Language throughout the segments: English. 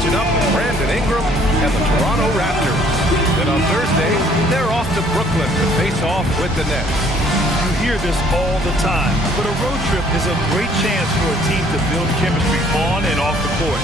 matching up with Brandon Ingram and the Toronto Raptors. Then on Thursday, they're off to Brooklyn to face off with the Nets. You hear this all the time, but a road trip is a great chance for a team to build chemistry on and off the court.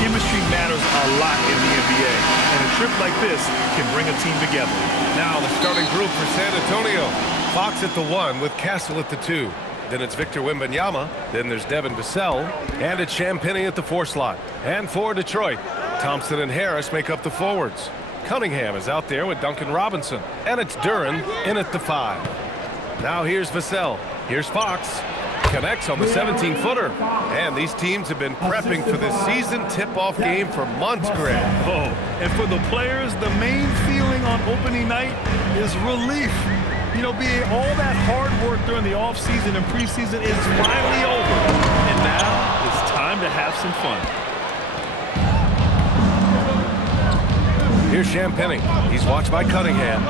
Chemistry matters a lot in the NBA, and a trip like this can bring a team together. Now the starting group for San Antonio. Fox at the 1 with Castle at the 2. Then it's Victor Wembanyama. Then there's Devin Vassell. And it's Champagnie at the 4 slot. And for Detroit, Thompson and Harris make up the forwards. Cunningham is out there with Duncan Robinson. And it's Duren in at the 5. Now here's Vassell. Here's Fox. Connects on the 17-footer. And these teams have been prepping for this season tip-off game for months, Greg. Oh, and for the players, the main feeling on opening night is relief. You know, being all that hard work during the offseason and preseason is finally over. And now it's time to have some fun. Here's Champagnie. He's watched by Cunningham.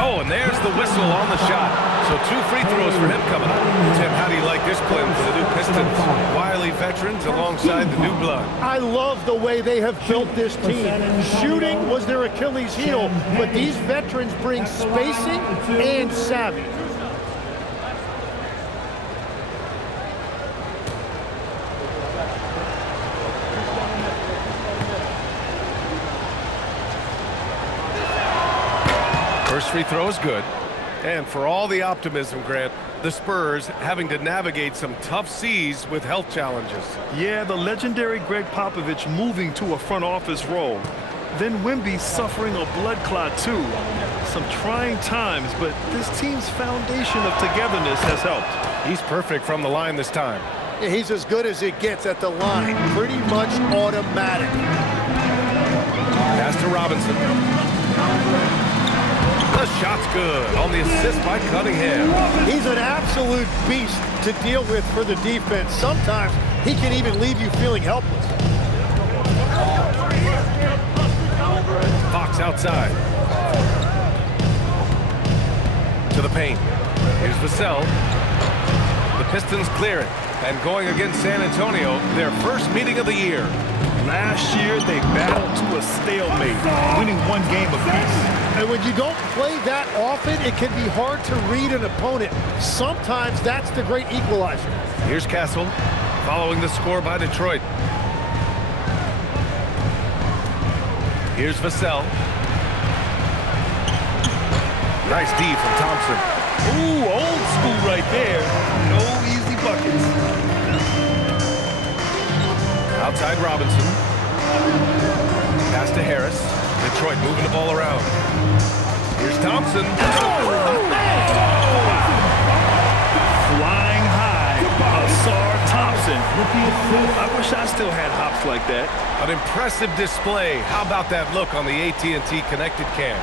Oh, and there's the whistle on the shot. So 2 free throws for him coming up. Tim, how do you like this blend for the new Pistons? Wily veterans alongside the new blood. I love the way they have built this team. Shooting was their Achilles heel, but these veterans bring spacing and savvy. First free throw is good. And for all the optimism, Grant, the Spurs having to navigate some tough seas with health challenges. Yeah, the legendary Greg Popovich moving to a front office role. Then Wemby suffering a blood clot too. Some trying times, but this team's foundation of togetherness has helped. He's perfect from the line this time. Yeah, he's as good as it gets at the line. Pretty much automatic. Pass to Robinson. The shot's good on the assist by Cunningham. He's an absolute beast to deal with for the defense. Sometimes he can even leave you feeling helpless. Fox outside. To the paint. Here's Vassell. The Pistons clear it. And going against San Antonio, their first meeting of the year. Last year, they battled to a stalemate, winning 1 game apiece. And when you don't play that often, it can be hard to read an opponent. Sometimes that's the great equalizer. Here's Castle, following the score by Detroit. Here's Vassell. Nice D from Thompson. Ooh, old school right there. No easy buckets. Outside Robinson. Pass to Harris. Detroit moving the ball around. Here's Thompson. Flying high, Asar Thompson. I wish I still had hops like that. An impressive display. How about that look on the AT&T connected cam?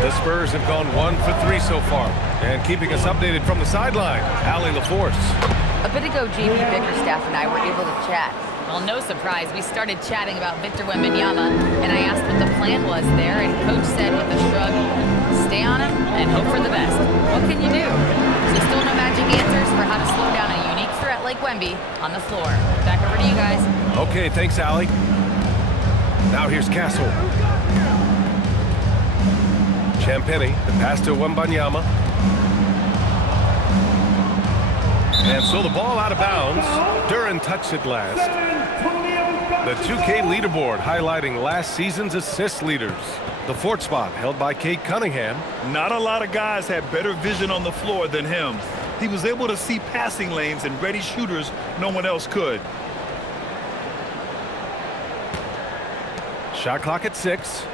The Spurs have gone 1 for 3 so far. And keeping us updated from the sideline, Allie LaForce. A bit ago, JP Bickerstaff and I were able to chat. Well, no surprise, we started chatting about Victor Wembanyama, and I asked what the plan was there, and Coach said with a shrug, stay on him and hope for the best. What can you do? So still no magic answers for how to slow down a unique threat like Wemby on the floor. Back over to you guys. Okay, thanks, Allie. Now here's Castle. Champagnie, the pass to Wembanyama. And so the ball out of bounds. Duren touched it last. The 2K leaderboard highlighting last season's assist leaders. The 4th spot held by Cade Cunningham. Not a lot of guys had better vision on the floor than him. He was able to see passing lanes and ready shooters no one else could. Shot clock at 6.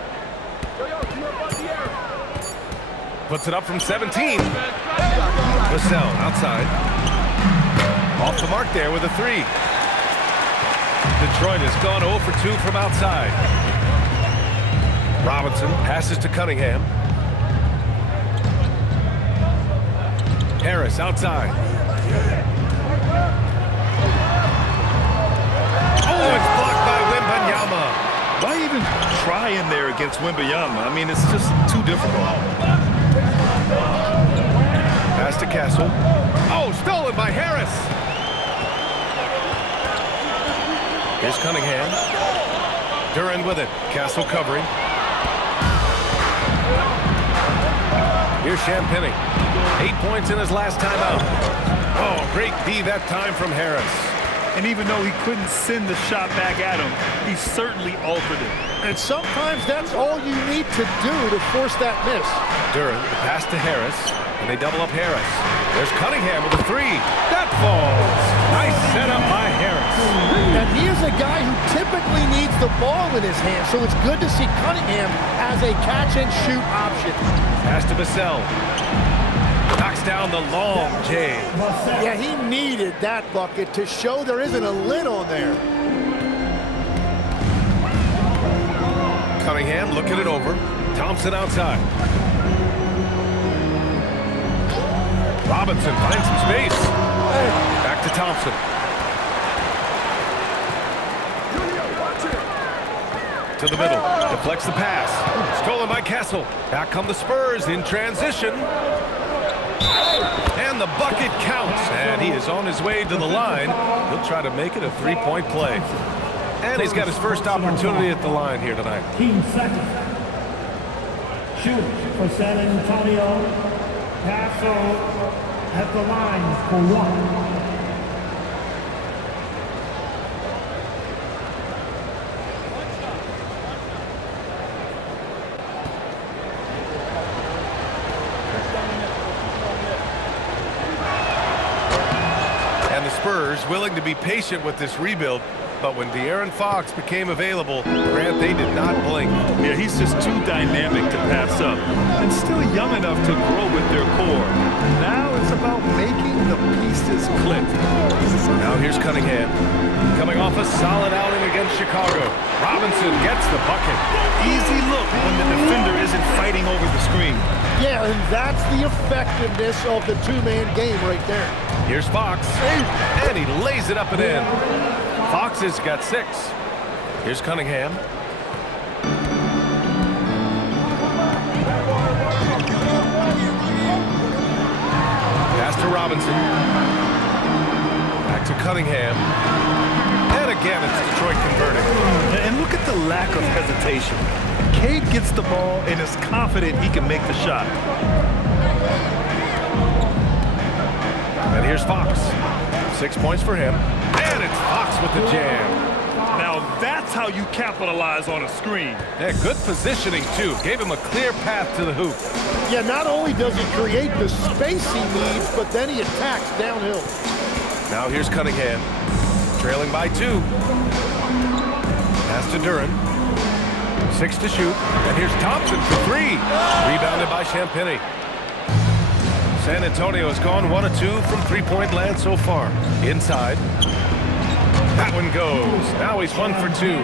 Puts it up from 17. Vassell outside. Off the mark there with a 3. Detroit has gone 0 for 2 from outside. Robinson passes to Cunningham. Harris outside. Oh, it's blocked by Wembanyama. Why even try in there against Wembanyama? I mean, it's just too difficult. Pass to Castle. Oh, stolen by Harris. Here's Cunningham. Duran with it. Castle covering. Here's Champagny. 8 points in his last time out. Oh, great D that time from Harris. And even though he couldn't send the shot back at him, he certainly altered it. And sometimes that's all you need to do to force that miss. Duran, the pass to Harris, and they double up Harris. There's Cunningham with a three. That falls. Nice setup by Harris. And he is a guy who typically needs the ball in his hand, so it's good to see Cunningham as a catch-and-shoot option. Pass to Vassell. Knocks down the long J. Yeah, he needed that bucket to show there isn't a lid on there. Cunningham looking it over. Thompson outside. Robinson finds some space. Back to Thompson. To the middle. Deflects the pass. Stolen by Castle. Back come the Spurs in transition. And the bucket counts. And he is on his way to the line. He'll try to make it a three-point play. And he's got his first opportunity at the line here tonight. 15 seconds. Shoot for San Antonio. Castle at the line for one. And the Spurs willing to be patient with this rebuild. But when De'Aaron Fox became available, Grant, they did not blink. Yeah, he's just too dynamic to pass up. And still young enough to grow with their core. Now it's about making the pieces click. Now here's Cunningham. Coming off a solid outing against Chicago. Robinson gets the bucket. Easy look when the defender isn't fighting over the screen. Yeah, and that's the effectiveness of the two-man game right there. Here's Fox. And he lays it up and in. Fox has got 6. Here's Cunningham. Pass to Robinson. Back to Cunningham. And again, it's Detroit converting. And look at the lack of hesitation. Cade gets the ball and is confident he can make the shot. And here's Fox. 6 points for him. And it's Fox with the jam. Now that's how you capitalize on a screen. Yeah, good positioning, too. Gave him a clear path to the hoop. Yeah, not only does he create the space he needs, but then he attacks downhill. Now here's Cunningham. Trailing by 2. Pass to Duran. 6 to shoot. And here's Thompson for 3. Rebounded by Champagny. San Antonio has gone 1 of 2 from three-point land so far. Inside. That one goes. Now he's 1 for 2.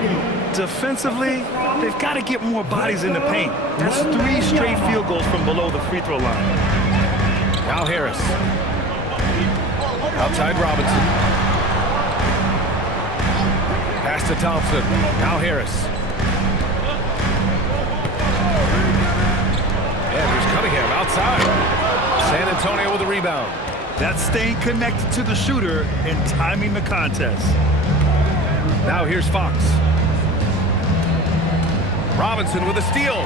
Defensively, they've got to get more bodies in the paint. That's 3 straight field goals from below the free throw line. Now Harris. Outside Robinson. Pass to Thompson. Now Harris. And there's Cunningham outside. San Antonio with a rebound. That's staying connected to the shooter and timing the contest. Now here's Fox. Robinson with a steal.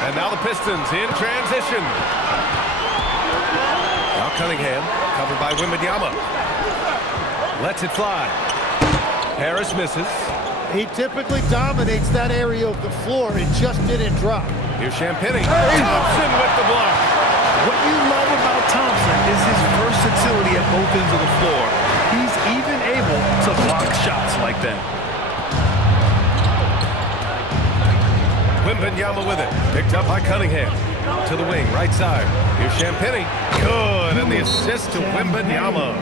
And now the Pistons in transition. Now Cunningham, covered by Wembanyama. Lets it fly. Harris misses. He typically dominates that area of the floor. It just didn't drop. Here's Champagny. Thompson with the block. What you love about Thompson is his versatility at both ends of the floor. He's even able to block shots like that. Wembanyama with it. Picked up by Cunningham. To the wing, right side. Here's Champagny. Good, and the assist to Wembanyama.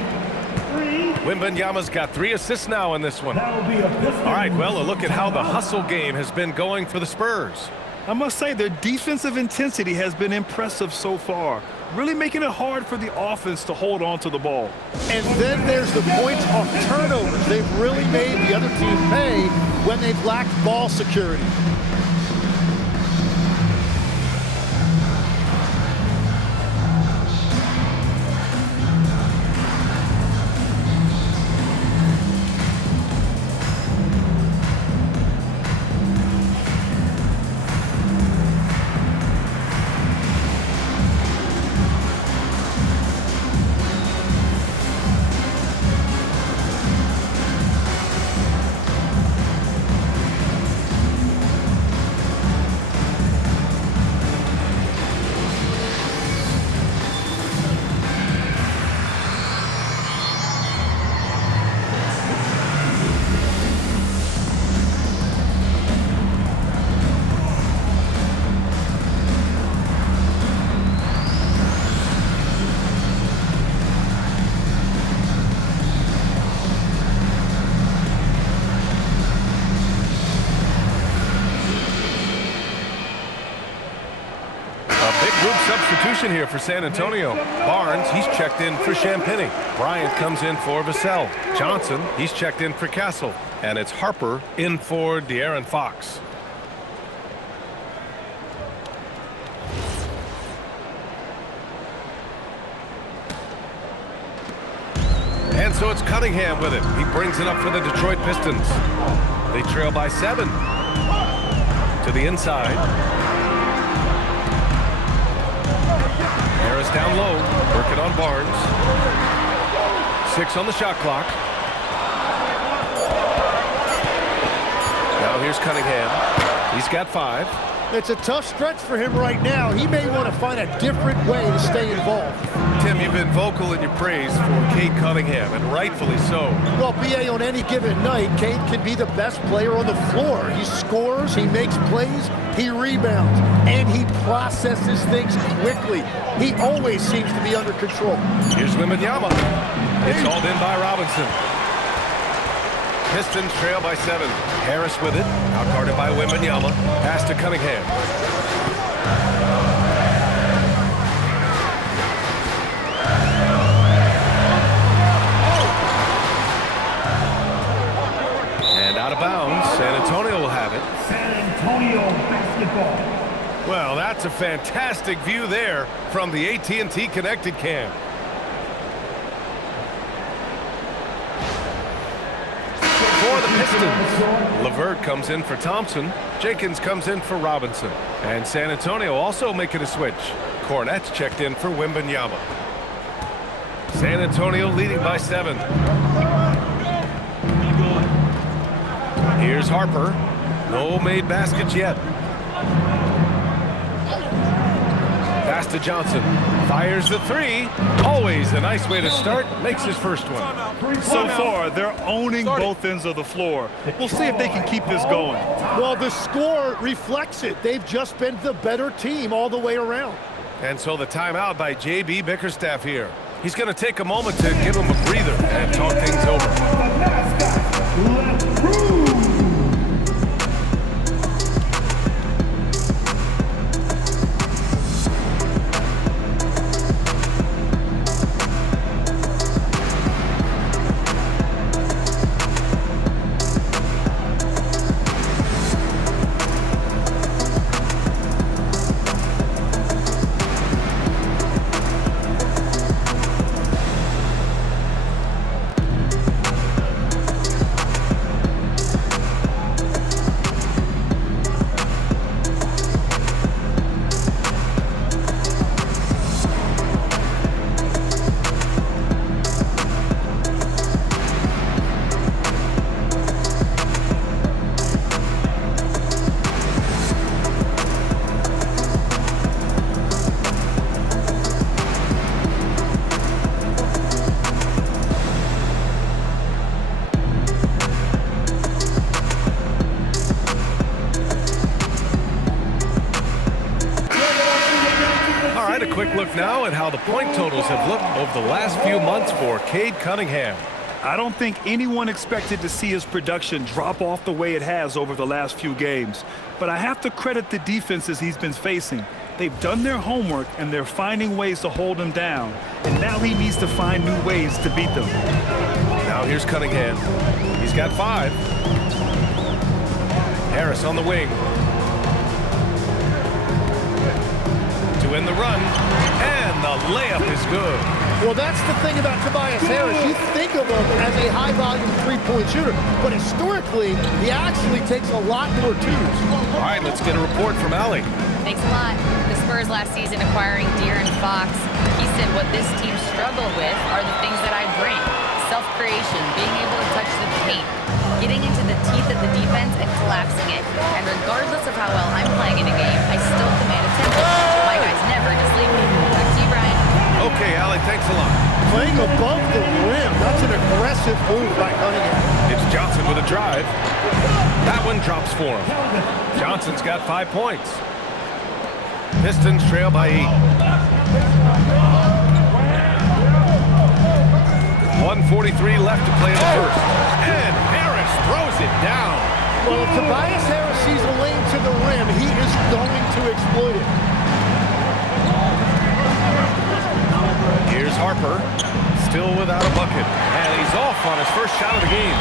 Wembanyama's got 3 assists now in this one. All right, well, a look at how the hustle game has been going for the Spurs. I must say their defensive intensity has been impressive so far, really making it hard for the offense to hold on to the ball. And then there's the points off turnovers. They've really made the other team pay when they've lacked ball security. substitution here for San Antonio. Barnes, he's checked in for Champagny. Bryant comes in for Vassell. Johnson, he's checked in for Castle. And it's Harper in for De'Aaron Fox. And so it's Cunningham with it. He brings it up for the Detroit Pistons. They trail by 7. To the inside. Harris down low, working on Barnes. 6 on the shot clock. Now here's Cunningham. He's got 5. It's a tough stretch for him right now. He may want to find a different way to stay involved. Tim, you've been vocal in your praise for Cade Cunningham, and rightfully so. Well, BA, on any given night, Cade can be the best player on the floor. He scores, he makes plays, he rebounds, and he processes things quickly. He always seems to be under control. Here's Wembanyama. It's hauled in by Robinson. Pistons trail by 7. Harris with it, outguarded by Wembanyama. Pass to Cunningham. And out of bounds, San Antonio will have it. San Antonio basketball. Well, that's a fantastic view there from the AT&T Connected Cam. For the Pistons, LeVert comes in for Thompson. Jenkins comes in for Robinson. And San Antonio also making a switch. Cornette's checked in for Wembanyama. San Antonio leading by 7. Here's Harper. No made baskets yet. Pass to Johnson. Fires the 3. Always a nice way to start. Makes his first one. So far, they're owning both ends of the floor. We'll see if they can keep this going. Well, the score reflects it. They've just been the better team all the way around. And so the timeout by J.B. Bickerstaff here. He's going to take a moment to give him a breather and talk things over. Look now at how the point totals have looked over the last few months for Cade Cunningham. I don't think anyone expected to see his production drop off the way it has over the last few games. But I have to credit the defenses he's been facing. They've done their homework, and they're finding ways to hold him down. And now he needs to find new ways to beat them. Now here's Cunningham. He's got 5. Harris on the wing. To win the run, and the layup is good. Well, that's the thing about Tobias Harris. You think of him as a high-volume three-point shooter, but historically, he actually takes a lot more twos. All right, let's get a report from Allie. Thanks a lot. The Spurs last season acquiring De'Aaron Fox. He said what this team struggled with are the things that I bring. Self-creation, being able to touch the paint, getting into the teeth of the defense and collapsing it. And regardless of how well I'm playing in a game, I still command attention. My guys never just leave me. Back to you, Brian. Okay, Allie, thanks a lot. Playing above the rim, that's an aggressive move by Cunningham. It's Johnson with a drive. That one drops for him. Johnson's got 5 points. Pistons trail by 8. 1:43 left to play in the first. And Harris throws it down. Well, if Tobias Harris sees a lane to the rim, he is going to exploit it. Here's Harper, still without a bucket. And he's off on his first shot of the game.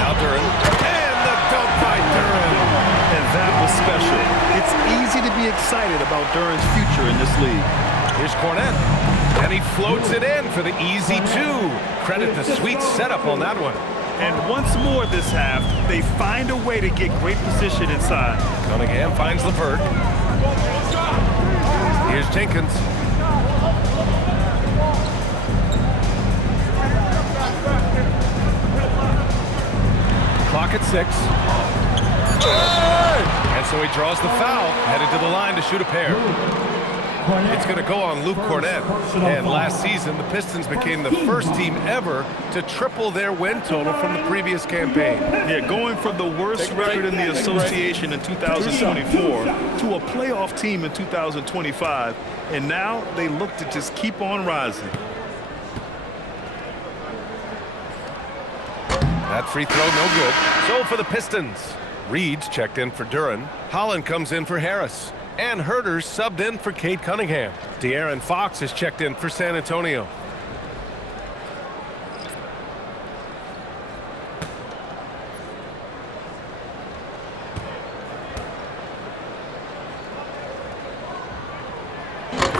Now Duren. And the dunk by Duren. And that was special. It's easy to be excited about Duren's future in this league. Here's Cornette. And he floats it in for the easy two. Credit the sweet setup on that one. And once more this half, they find a way to get great position inside. Cunningham finds LeVert. Here's Jenkins. Clock at 6. And so he draws the foul, headed to the line to shoot a pair. It's going to go on Luke Cornette. And last season, the Pistons became the first team ever to triple their win total from the previous campaign. Yeah, going from the worst record in the association in 2024 to a playoff team in 2025. And now they look to just keep on rising. That free throw, no good. So for the Pistons, Reed's checked in for Duren. Holland comes in for Harris. And Herter's subbed in for Cade Cunningham. De'Aaron Fox is checked in for San Antonio.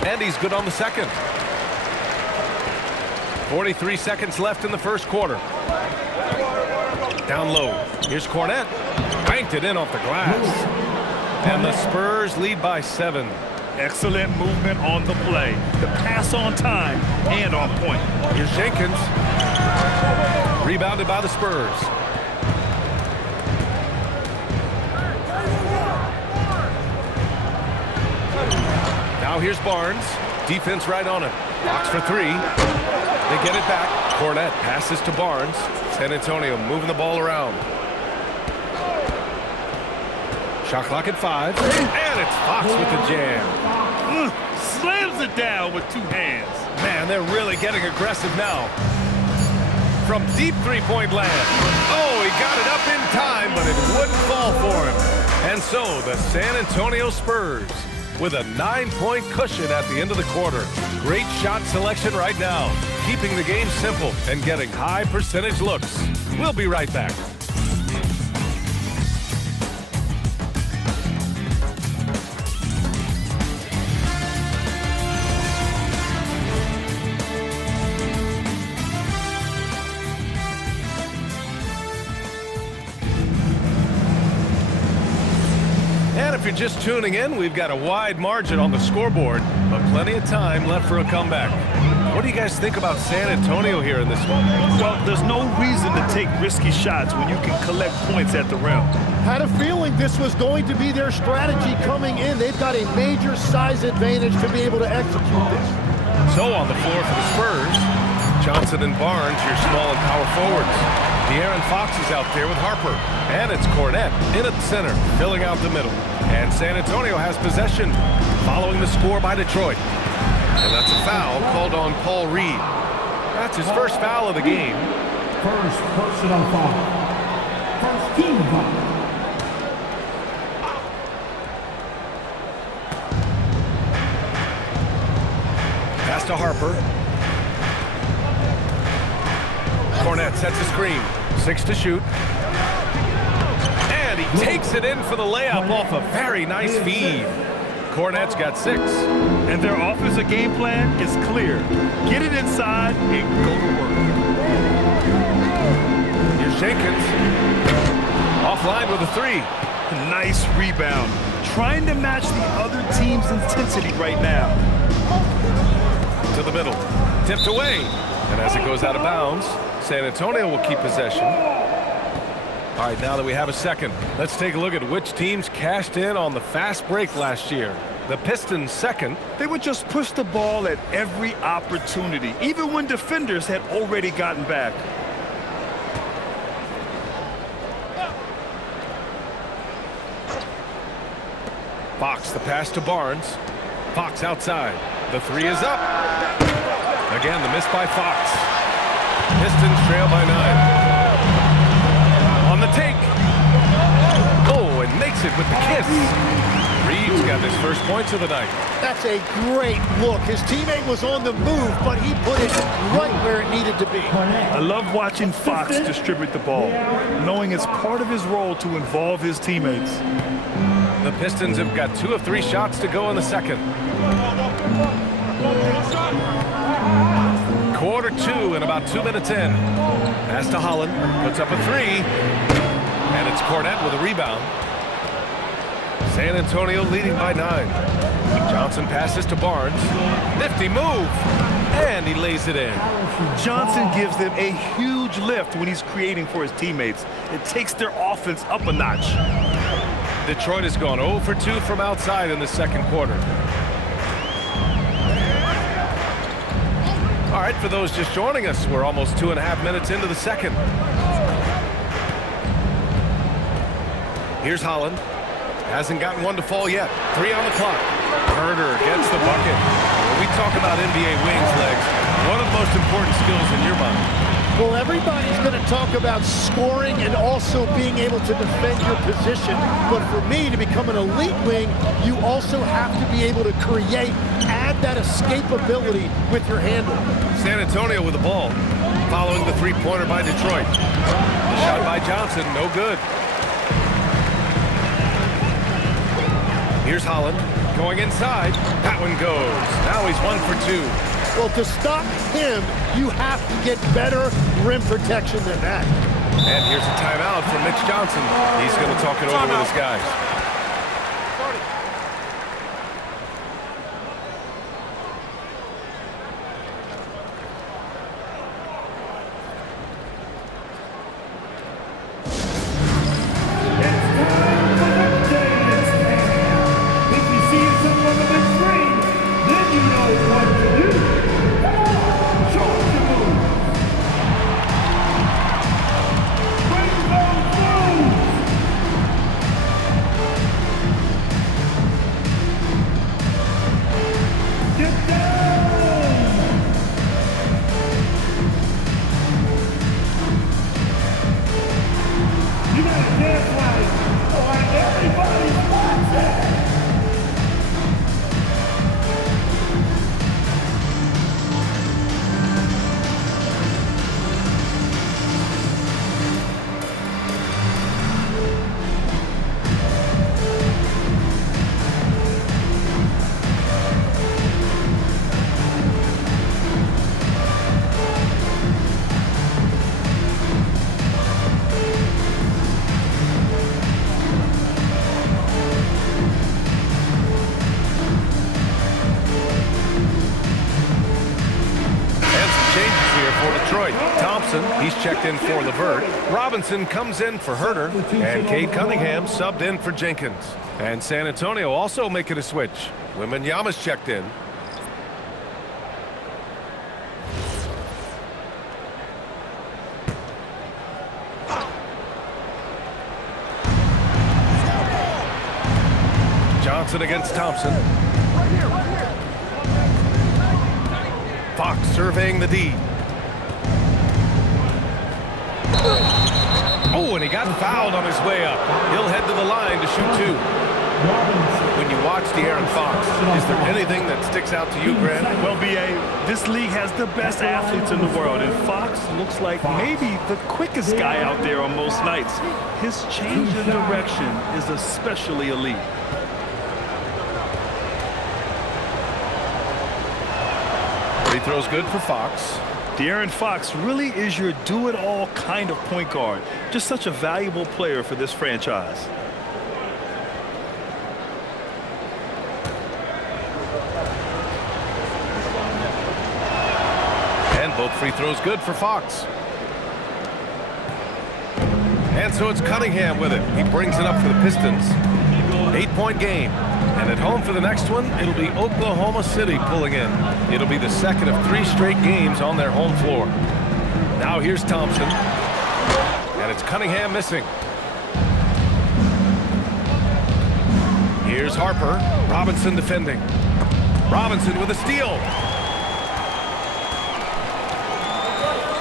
And he's good on the second. 43 seconds left in the first quarter. Down low. Here's Cornette. Banked it in off the glass. And the Spurs lead by 7. Excellent movement on the play. The pass on time and on point. Here's Jenkins. Rebounded by the Spurs. Now here's Barnes. Defense right on him. Box for 3. They get it back. Cornette passes to Barnes. San Antonio moving the ball around. Shot clock at 5. And it's Fox with the jam. Slams it down with 2 hands. Man, they're really getting aggressive now. From deep three-point land. Oh, he got it up in time, but it wouldn't fall for him. And so the San Antonio Spurs with a 9-point cushion at the end of the quarter. Great shot selection right now, keeping the game simple and getting high percentage looks. We'll be right back. If you're just tuning in, we've got a wide margin on the scoreboard, but plenty of time left for a comeback. What do you guys think about San Antonio here in this one? Well, there's no reason to take risky shots when you can collect points at the rim. Had a feeling this was going to be their strategy coming in. They've got a major size advantage to be able to execute this. So on the floor for the Spurs, Johnson and Barnes, your small and power forwards. De'Aaron Fox is out there with Harper. And it's Cornette in at the center, filling out the middle. And San Antonio has possession following the score by Detroit. And that's a foul called on Paul Reed. That's his first foul of the game. First personal foul. First team foul. Pass to Harper. Cornette sets a screen. 6 to shoot. And he takes it in for the layup off a very nice feed. Cornette's got 6. And their offensive game plan is clear. Get it inside and go to work. Here's Jenkins. Offline with a 3. Nice rebound. Trying to match the other team's intensity right now. To the middle. Tipped away. And as it goes out of bounds, San Antonio will keep possession. All right, now that we have a second, let's take a look at which teams cashed in on the fast break last year. The Pistons second. They would just push the ball at every opportunity, even when defenders had already gotten back. Fox, the pass to Barnes. Fox outside. The 3 is up. Again, the miss by Fox. Pistons trail by 9. On the take. Oh, and makes it with the kiss. Reed's got his first points of the night. That's a great look. His teammate was on the move, but he put it right where it needed to be. I love watching Fox distribute the ball, knowing it's part of his role to involve his teammates. The Pistons have got 2 of 3 shots to go in the second. Quarter 2 and about 2 minutes in. Pass to Holland, puts up a 3. And it's Cornette with a rebound. San Antonio leading by 9. Johnson passes to Barnes. Nifty move. And he lays it in. Johnson gives them a huge lift when he's creating for his teammates. It takes their offense up a notch. Detroit has gone 0 for 2 from outside in the second quarter. All right, for those just joining us, we're almost 2.5 minutes into the second. Here's Holland. Hasn't gotten one to fall yet. 3 on the clock. Herder gets the bucket. When we talk about NBA wings, Legs, what are the most important skills in your mind? Well, everybody's going to talk about scoring and also being able to defend your position. But for me, to become an elite wing, you also have to be able to create, add that escapability with your handle. San Antonio with the ball, following the three-pointer by Detroit. The shot by Johnson, no good. Here's Holland going inside. That one goes. Now he's 1 for 2. Well, to stop him, you have to get better rim protection than that. And here's a timeout from Mitch Johnson. He's going to talk it over with his guys. He's checked in for Levert. Robinson comes in for Herder. And Cade Cunningham subbed in for Jenkins. And San Antonio also making a switch. Wembanyama's checked in. Johnson against Thompson. Fox surveying the D. Oh, and he got fouled on his way up. He'll head to the line to shoot 2. When you watch De'Aaron Fox, is there anything that sticks out to you, Grant? Well, B.A., this league has the best athletes in the world, and Fox looks like maybe the quickest guy out there on most nights. His change in direction is especially elite. Free throw's good for Fox. De'Aaron Fox really is your do-it-all kind of point guard. Just such a valuable player for this franchise. And both free throws good for Fox. And so it's Cunningham with it. He brings it up for the Pistons. 8-point game. And at home for the next one, it'll be Oklahoma City pulling in. It'll be the second of 3 straight games on their home floor. Now here's Thompson. And it's Cunningham missing. Here's Harper. Robinson defending. Robinson with a steal.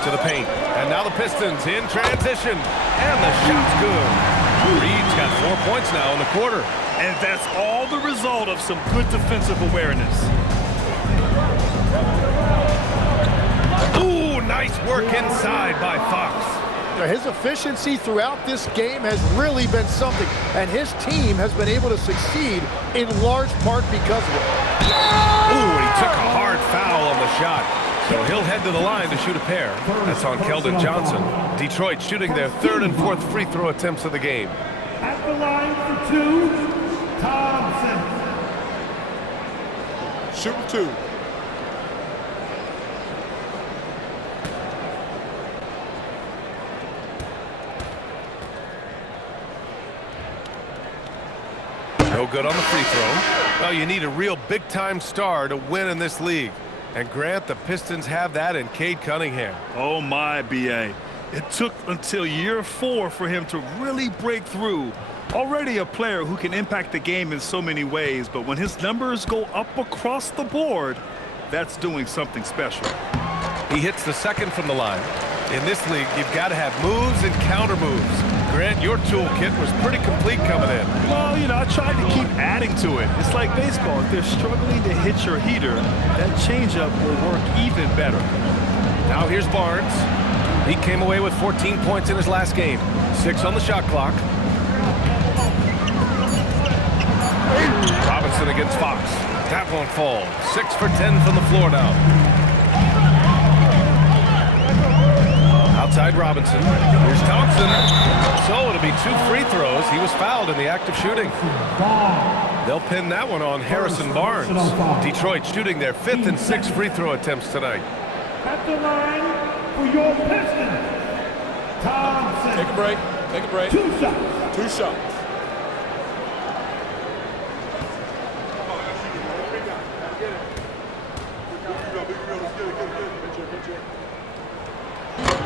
To the paint. And now the Pistons in transition. And the shot's good. Reed's got 4 points now in the quarter. And that's all the result of some good defensive awareness. Ooh, nice work inside by Fox. His efficiency throughout this game has really been something, and his team has been able to succeed in large part because of it. Ooh, and he took a hard foul on the shot. So he'll head to the line to shoot a pair. That's on Keldon Johnson. Detroit shooting their third and fourth free throw attempts of the game. At the line for two, Thompson. Shooting two. No good on the free throw. Well, you need a real big-time star to win in this league. And Grant, the Pistons have that in Cade Cunningham. Oh my, B.A. It took until year 4 for him to really break through. Already a player who can impact the game in so many ways, but when his numbers go up across the board, that's doing something special. He hits the second from the line. In this league, you've got to have moves and counter moves. Grant, your toolkit was pretty complete coming in. Well, you know, I tried to keep adding to it. It's like baseball. If they're struggling to hit your heater, that changeup will work even better. Now here's Barnes. He came away with 14 points in his last game. 6 on the shot clock. Robinson against Fox. That won't fall. 6 for 10 from the floor now. Outside Robinson. Here's Thompson. So it'll be 2 free throws. He was fouled in the act of shooting. They'll pin that one on Harrison Barnes. Detroit shooting their 5th and 6th free throw attempts tonight. At the line for your Pistons, Thompson. Take a break. Take a break. 2 shots. 2 shots.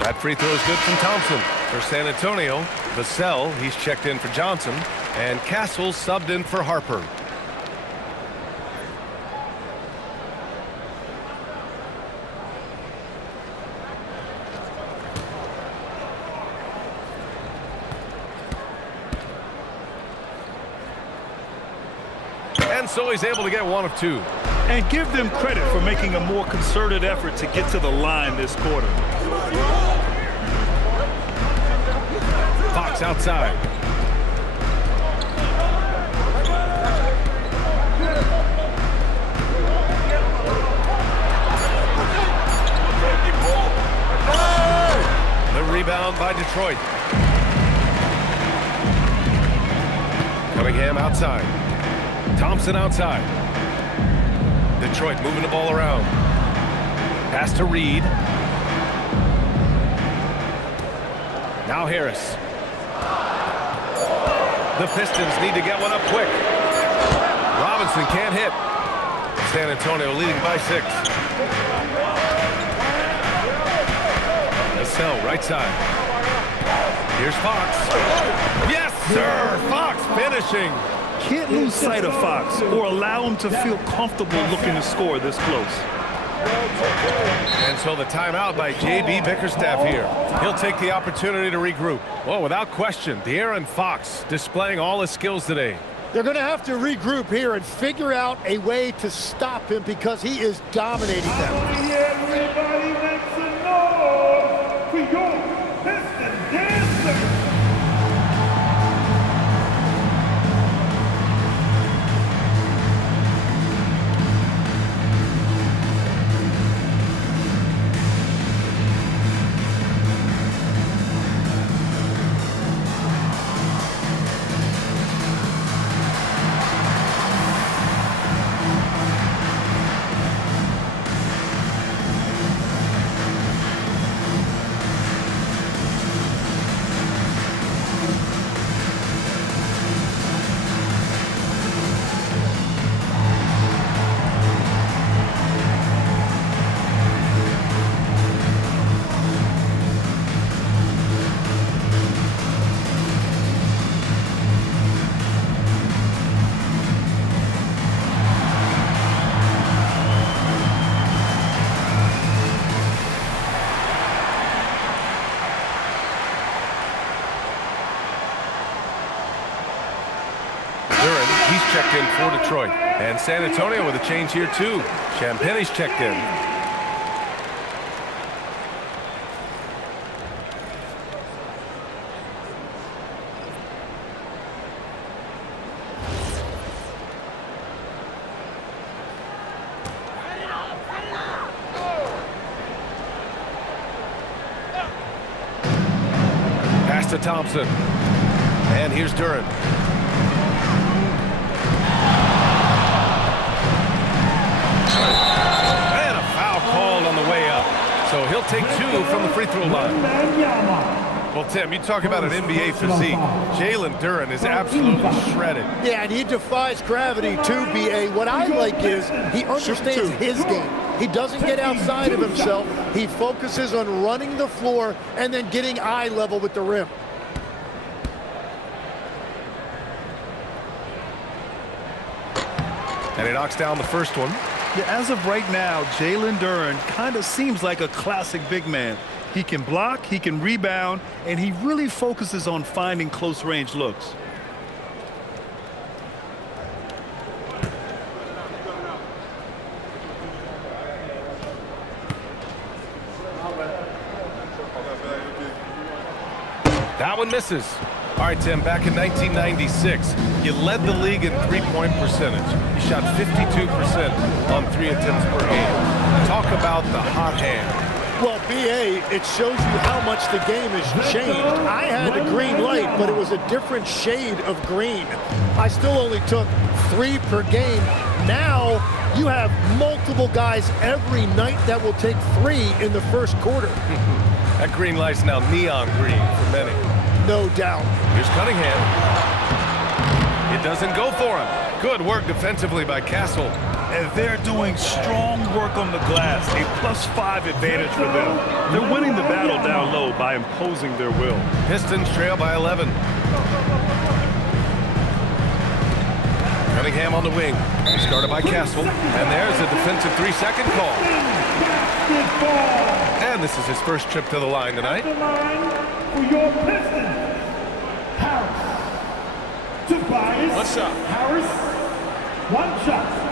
That free throw is good from Thompson. For San Antonio, Vassell, he's checked in for Johnson, and Castle subbed in for Harper. And so he's able to get 1 of 2. And give them credit for making a more concerted effort to get to the line this quarter. Fox outside. The rebound by Detroit. Cunningham outside. Thompson outside. Detroit moving the ball around. Pass to Reed. Now Harris. The Pistons need to get one up quick. Robinson can't hit. San Antonio leading by 6. Vassell right side. Here's Fox. Yes, sir! Fox finishing. Can't lose sight of Fox or allow him to feel comfortable looking to score this close. And so the timeout by J.B. Bickerstaff here. He'll take the opportunity to regroup. Well, without question, De'Aaron Fox displaying all his skills today. They're going to have to regroup here and figure out a way to stop him because he is dominating them. Everybody makes a noise for your Pistons dancer. checked in for Detroit. And San Antonio with a change here, too. Champagne's checked in. Pass to Thompson. And here's Duran. And a foul called on the way up. So he'll take 2 from the free throw line. Well, Tim, you talk about an NBA physique. Jalen Duran is absolutely shredded. Yeah, and he defies gravity too, B.A. What I like is he understands his game. He doesn't get outside of himself. He focuses on running the floor and then getting eye level with the rim. And he knocks down the first one. Yeah, as of right now, Jalen Duran kind of seems like a classic big man. He can block, he can rebound, and he really focuses on finding close-range looks. That one misses. All right, Tim, back in 1996, you led the league in three-point percentage. You shot 52% on 3 attempts per game. Talk about the hot hand. Well, B.A., it shows you how much the game has changed. I had the green light, but it was a different shade of green. I still only took 3 per game. Now you have multiple guys every night that will take 3 in the first quarter. That green light's now neon green for many. No doubt. Here's Cunningham. It doesn't go for him. Good work defensively by Castle. And they're doing strong work on the glass, a +5 advantage for them. They're winning the battle down low by imposing their will. Pistons trail by 11. Cunningham on the wing. Started by Castle. And there's a defensive 3-second call. And this is his first trip to the line tonight. The line for your Pistons, Harris. Tobias. One shot. Harris. 1 shot.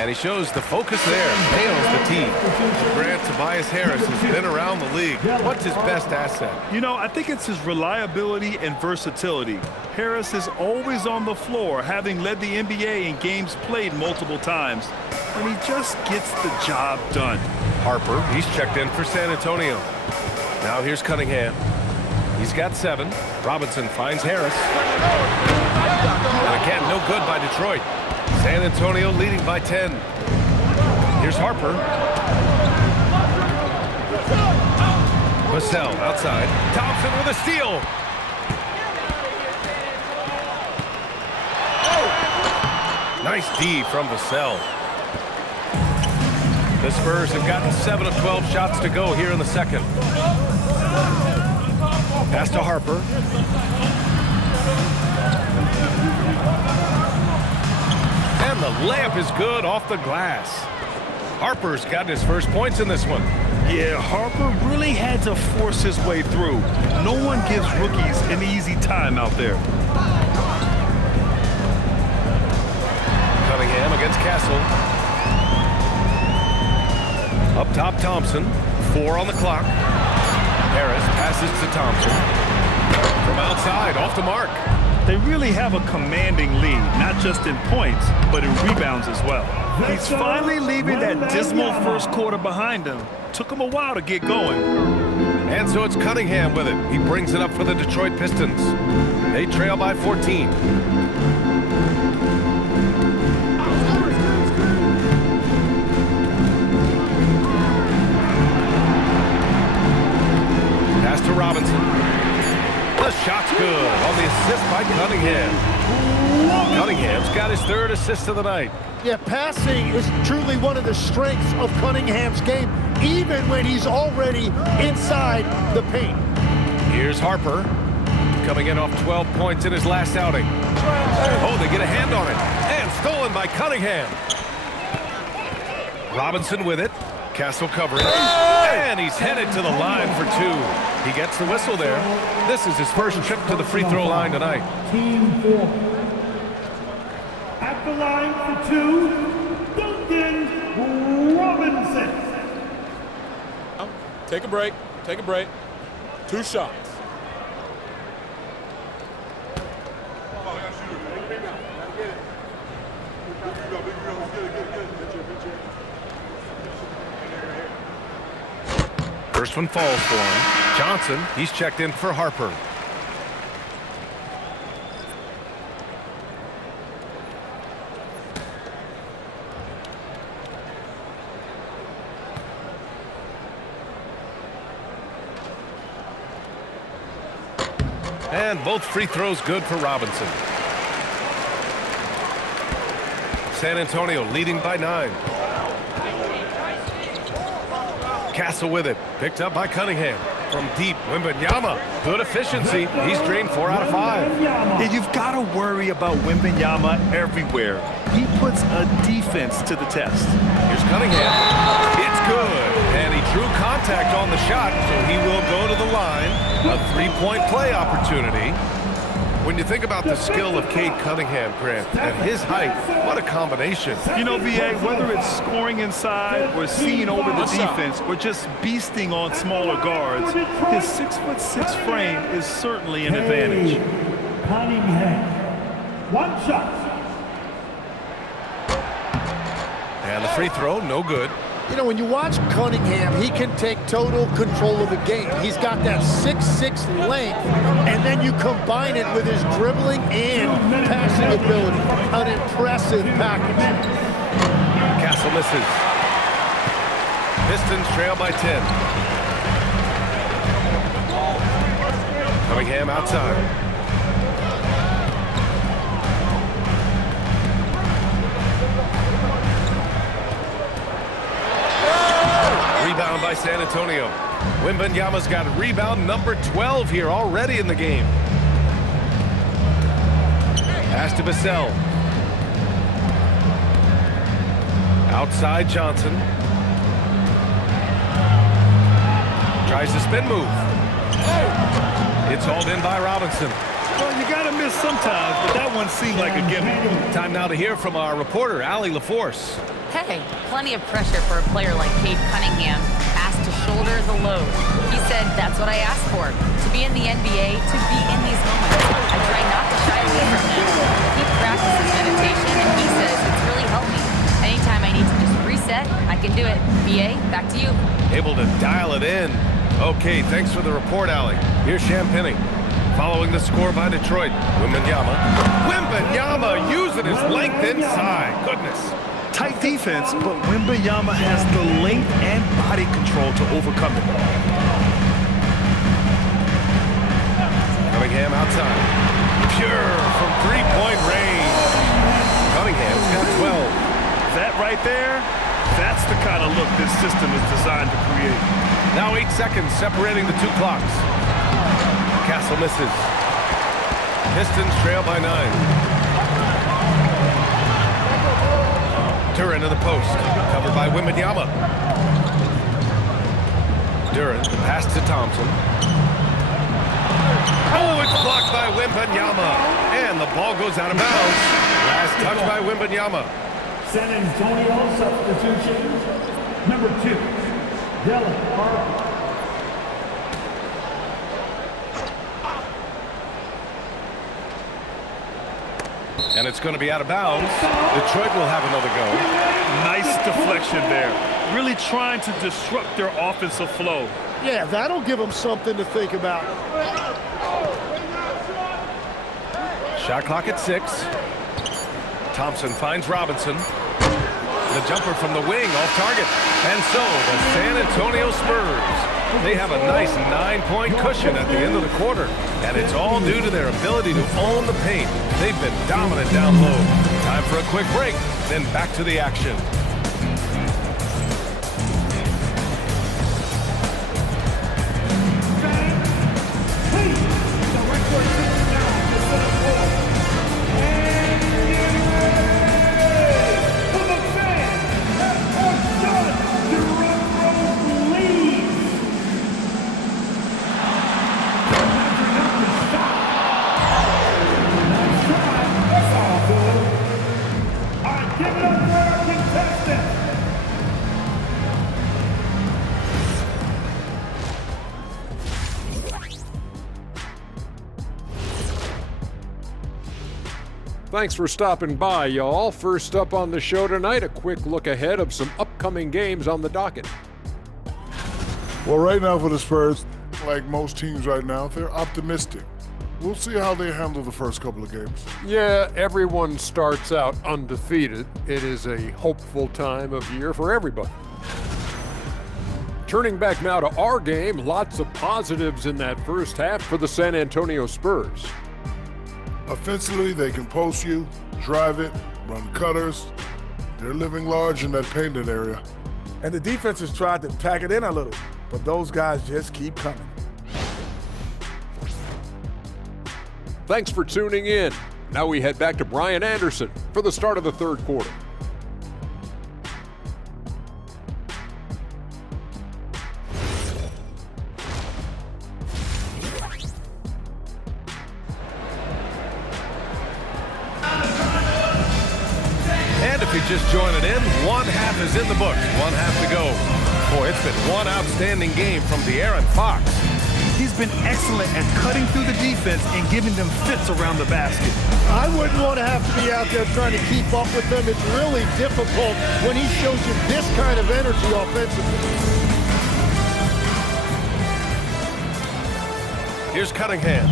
And he shows the focus there. Nails the team. Grant, Tobias Harris has been around the league. What's his best asset? You know, I think it's his reliability and versatility. Harris is always on the floor, having led the NBA in games played multiple times. And he just gets the job done. Harper, he's checked in for San Antonio. Now here's Cunningham. He's got 7. Robinson finds Harris. And again, no good by Detroit. San Antonio leading by 10. Here's Harper. Vassell outside. Thompson with a steal. Nice D from Vassell. The Spurs have gotten 7 of 12 shots to go here in the second. Pass to Harper. And the layup is good off the glass. Harper's gotten his first points in this one. Yeah, Harper really had to force his way through. No one gives rookies an easy time out there. Cunningham against Castle. Up top, Thompson. 4 on the clock. Harris passes to Thompson. From outside, off the mark. They really have a commanding lead, not just in points, but in rebounds as well. He's finally leaving that dismal first quarter behind him. Took him a while to get going. And so it's Cunningham with it. He brings it up for the Detroit Pistons. They trail by 14. Pass to Robinson. The shot's good on the assist by Cunningham. Cunningham's got his 3rd assist of the night. Yeah, passing is truly one of the strengths of Cunningham's game, even when he's already inside the paint. Here's Harper, coming in off 12 points in his last outing. Oh, they get a hand on it. And stolen by Cunningham. Robinson with it. Castle covering, and he's headed to the line for two. He gets the whistle there. This is his first trip to the free throw line tonight. Team 4. At the line for two, Duncan Robinson. Take a break. Take a break. 2 shots. First one falls for him. Johnson, he's checked in for Harper. And both free throws good for Robinson. San Antonio leading by 9. Castle with it. Picked up by Cunningham. From deep, Wembanyama. Good efficiency. He's drained 4 out of 5. Yeah, you've got to worry about Wembanyama everywhere. He puts a defense to the test. Here's Cunningham. It's good. And he drew contact on the shot, so he will go to the line. A 3-point play opportunity. When you think about the skill of Cade Cunningham, Grant, at his height, what a combination. You know, VA, whether it's scoring inside or seeing over the defense or just beasting on smaller guards, his 6'6" frame is certainly an advantage. Cunningham. 1 shot. And the free throw, no good. You know, when you watch Cunningham, he can take total control of the game. He's got that 6'6" length, and then you combine it with his dribbling and passing ability. An impressive package. Castle misses. Pistons trail by 10. Cunningham outside. Rebound by San Antonio. Wembanyama's got rebound number 12 here already in the game. Pass to Vassell. Outside Johnson. Tries to spin move. It's hauled in by Robinson. Well, you got to miss sometimes, but that one seemed like a gimme. Time now to hear from our reporter, Allie LaForce. Hey, plenty of pressure for a player like Cade Cunningham, asked to shoulder the load. He said, that's what I asked for, to be in the NBA, to be in these moments. I try not to shy away from them. He practices meditation, and he says it's really helped me. Anytime I need to just reset, I can do it. BA, back to you. Able to dial it in. Okay, thanks for the report, Allie. Here's Champagny. Following the score by Detroit, Wembanyama. Wembanyama using his length inside. Goodness. Tight defense, but Wembanyama has the length and body control to overcome it. Cunningham outside. Pure from 3-point range. Cunningham's got 12. That right there, that's the kind of look this system is designed to create. Now 8 seconds separating the 2 clocks. Castle misses. Pistons trail by 9. Duran in the post, covered by Wembanyama. Duran, pass to Thompson. Oh, it's blocked by Wembanyama. And the ball goes out of bounds. Last touch by Wembanyama. San Antonio substitution. Number 2, Dylan Harper. And it's going to be out of bounds. Detroit will have another go. Nice deflection there. Really trying to disrupt their offensive flow. Yeah, that'll give them something to think about. Shot clock at 6. Thompson finds Robinson. The jumper from the wing off target. And so the San Antonio Spurs. They have a nice 9-point cushion at the end of the quarter. And it's all due to their ability to own the paint. They've been dominant down low. Time for a quick break, then back to the action. Thanks for stopping by, y'all. First up on the show tonight, a quick look ahead of some upcoming games on the docket. Well, right now for the Spurs, like most teams right now, they're optimistic. We'll see how they handle the first couple of games. Yeah, everyone starts out undefeated. It is a hopeful time of year for everybody. Turning back now to our game, lots of positives in that first half for the San Antonio Spurs. Offensively, they can post you, drive it, run cutters. They're living large in that painted area. And the defense has tried to pack it in a little, but those guys just keep coming. Thanks for tuning in. Now we head back to Brian Anderson for the start of the third quarter. If you're just joining in, one half is in the books, one half to go. Boy, it's been one outstanding game from De'Aaron Fox. He's been excellent at cutting through the defense and giving them fits around the basket. I wouldn't want to have to be out there trying to keep up with them. It's really difficult when he shows you this kind of energy offensively. Here's Cunningham.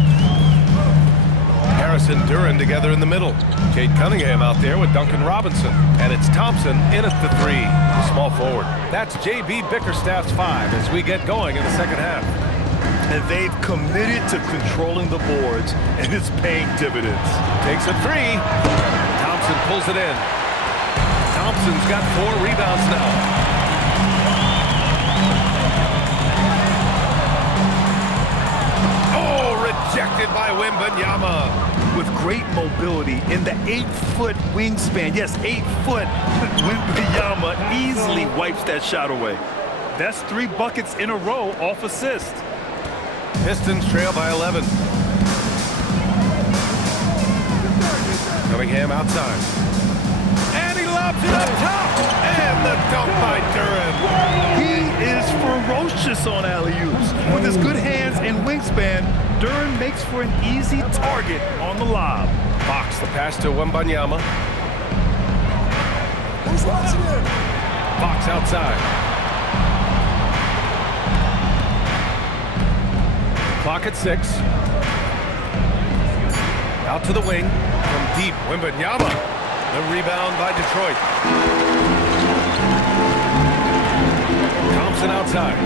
Harris and Duren together in the middle. Cade Cunningham out there with Duncan Robinson. And it's Thompson in at the three, the small forward. That's J.B. Bickerstaff's 5 as we get going in the second half. And they've committed to controlling the boards, and it's paying dividends. Takes a three. Thompson pulls it in. Thompson's got 4 rebounds now. Rejected by Wembanyama. With great mobility in the 8-foot wingspan. Yes, 8 foot. Wembanyama easily wipes that shot away. That's 3 buckets in a row off assist. Pistons trail by 11. Cunningham outside. And he lobs it up top. And the dunk by Duren. He is ferocious on alley-oops. With his good hands and wingspan, Duren makes for an easy target on the lob. Fox the pass to Wembanyama. Who's watching him? Fox outside. Clock at 6. Out to the wing from deep. Wembanyama. The rebound by Detroit. Thompson outside.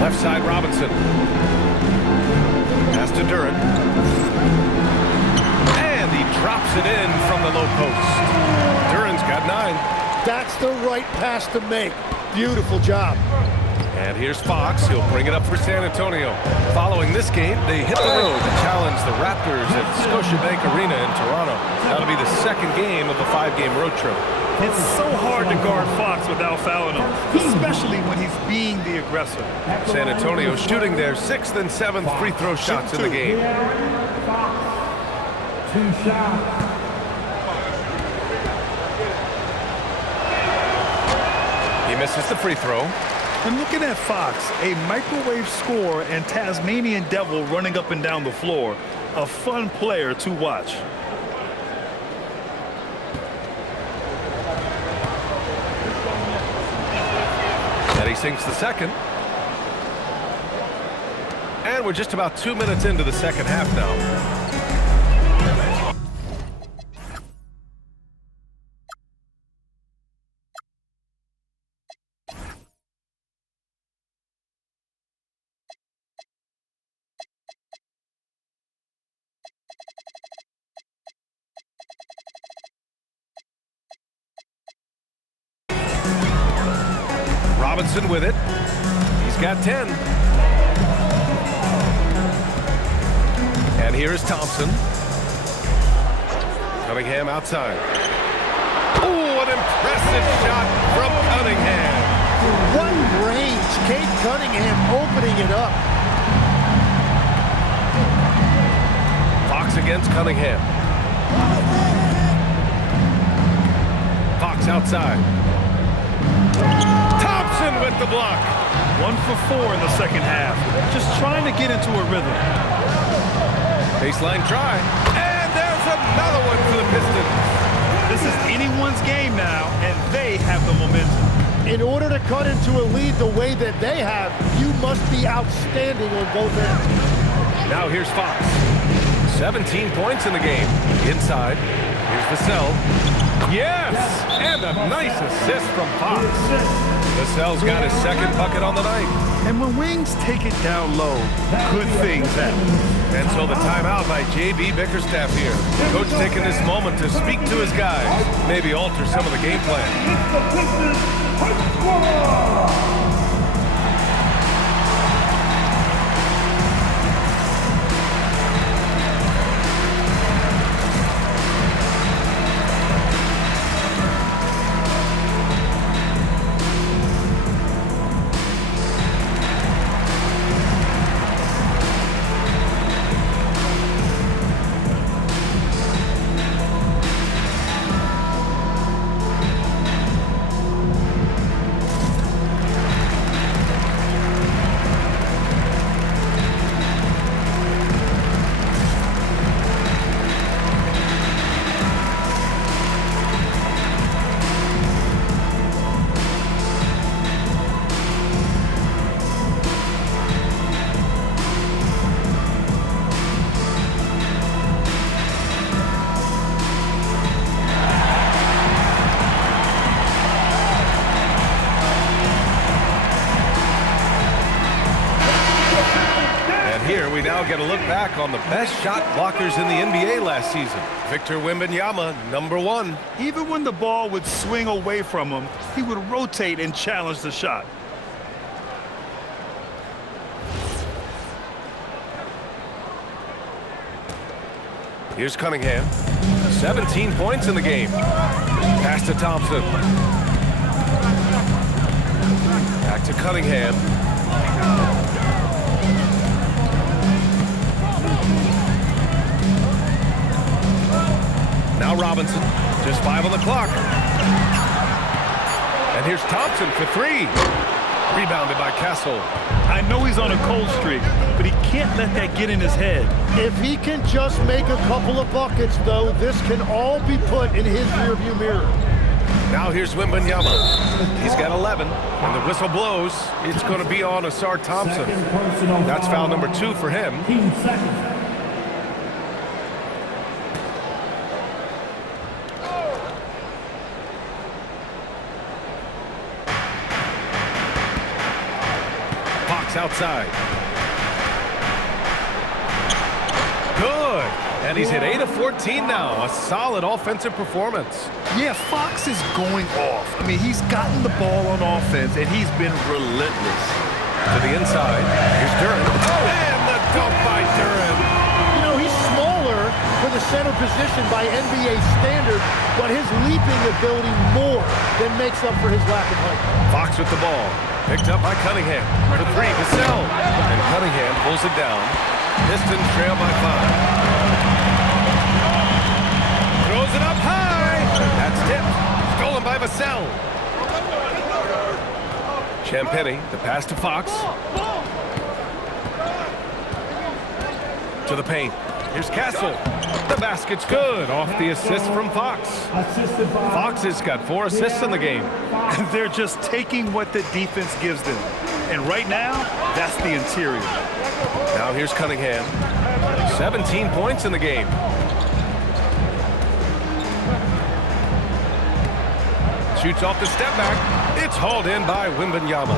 Left side, Robinson. Pass to Duren. And he drops it in from the low post. Duren's got 9. That's the right pass to make. Beautiful job. And here's Fox. He'll bring it up for San Antonio. Following this game, they hit the road to challenge the Raptors at Scotiabank Arena in Toronto. That'll be the second game of a 5-game road trip. It's so hard to guard Fox without fouling him, especially when he's being the aggressor. San Antonio shooting their 6th and 7th free throw shots in the game. 2 shots. He misses the free throw. And looking at Fox, a microwave scorer and Tasmanian Devil running up and down the floor. A fun player to watch. And he sinks the second. And we're just about 2 minutes into the second half now. Robinson with it. He's got 10. And here's Thompson. Cunningham outside. Oh, an impressive shot from Cunningham. One range. Cade Cunningham opening it up. Fox against Cunningham. Fox outside. Thompson with the block. 1 for 4 in the second half. Just trying to get into a rhythm. Baseline try. And there's another one for the Pistons. This is anyone's game now, and they have the momentum. In order to cut into a lead the way that they have, you must be outstanding on both ends. Now here's Fox. 17 points in the game. Inside. Here's Vassell. Yes! And a nice assist from Fox. Vassell's got his second bucket on the night. And when wings take it down low, good things happen. And so the timeout by J.B. Bickerstaff here. Coach taking this moment to speak to his guys. Maybe alter some of the game plan. We now get a look back on the best shot blockers in the NBA last season. Victor Wembanyama, #1. Even when the ball would swing away from him, he would rotate and challenge the shot. Here's Cunningham. 17 points in the game. Pass to Thompson. Back to Cunningham. Now Robinson, just 5 on the clock. And here's Thompson for 3. Rebounded by Castle. I know he's on a cold streak, but he can't let that get in his head. If he can just make a couple of buckets, though, this can all be put in his rearview mirror. Now here's Wembanyama. He's got 11. When the whistle blows, it's going to be on Asar Thompson. That's foul number 2 for him. Outside. Good. And he's hit 8 of 14 now. A solid offensive performance. Yeah, Fox is going off. I mean, he's gotten the ball on offense, and he's been relentless. To the inside. Here's Duren. Oh, and the dunk by Duren. You know, he's smaller for the center position by NBA standard, but his leaping ability more than makes up for his lack of height. Fox with the ball. Picked up by Cunningham. For 3, Vassell. And Cunningham pulls it down. Pistons trail by 5. Throws it up high. That's tipped. Stolen by Vassell. Champagnie, the pass to Fox. To the paint. Here's Castle. The basket's good. Off the assist from Fox. Fox has got 4 assists in the game. And they're just taking what the defense gives them. And right now, that's the interior. Now here's Cunningham. 17 points in the game. Shoots off the step back. It's hauled in by Wembanyama.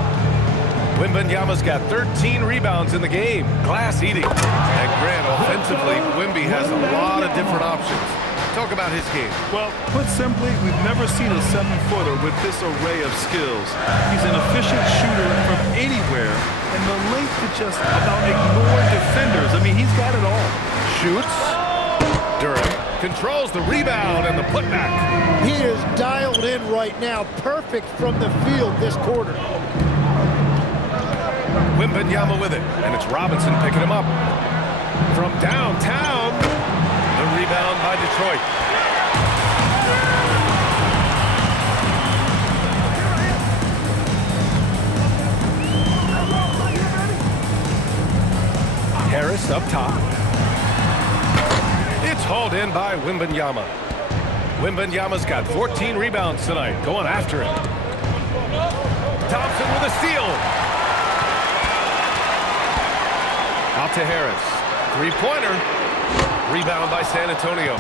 Wembanyama's got 13 rebounds in the game. Glass eating. And Grant, offensively, Wemby has a lot of different options. Talk about his game. Well, put simply, we've never seen a 7-footer with this array of skills. He's an efficient shooter from anywhere, and the length to just about ignore defenders. I mean, he's got it all. Shoots. Duren controls the rebound and the putback. He is dialed in right now. Perfect from the field this quarter. Wembanyama with it, and it's Robinson picking him up. From downtown, the rebound by Detroit. Harris up top. hauled in by Wembanyama. Wembanyama's got 14 rebounds tonight, going after it. Thompson with a steal. Out to Harris. Three-pointer. Rebound by San Antonio.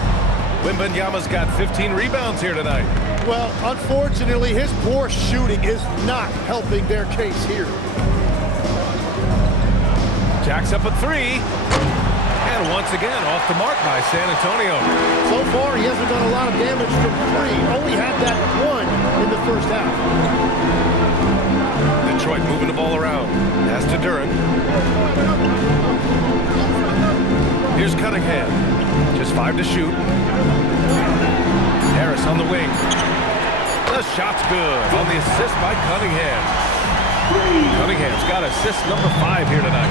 Wembanyama's got 15 rebounds here tonight. Well, unfortunately, his poor shooting is not helping their case here. Jacks up a three. And once again, off the mark by San Antonio. So far, he hasn't done a lot of damage from three. Only had that one in the first half. Detroit moving the ball around. Pass to Duren. Here's Cunningham. Just 5 to shoot. Harris on the wing. The shot's good on the assist by Cunningham. Cunningham's got assist number 5 here tonight.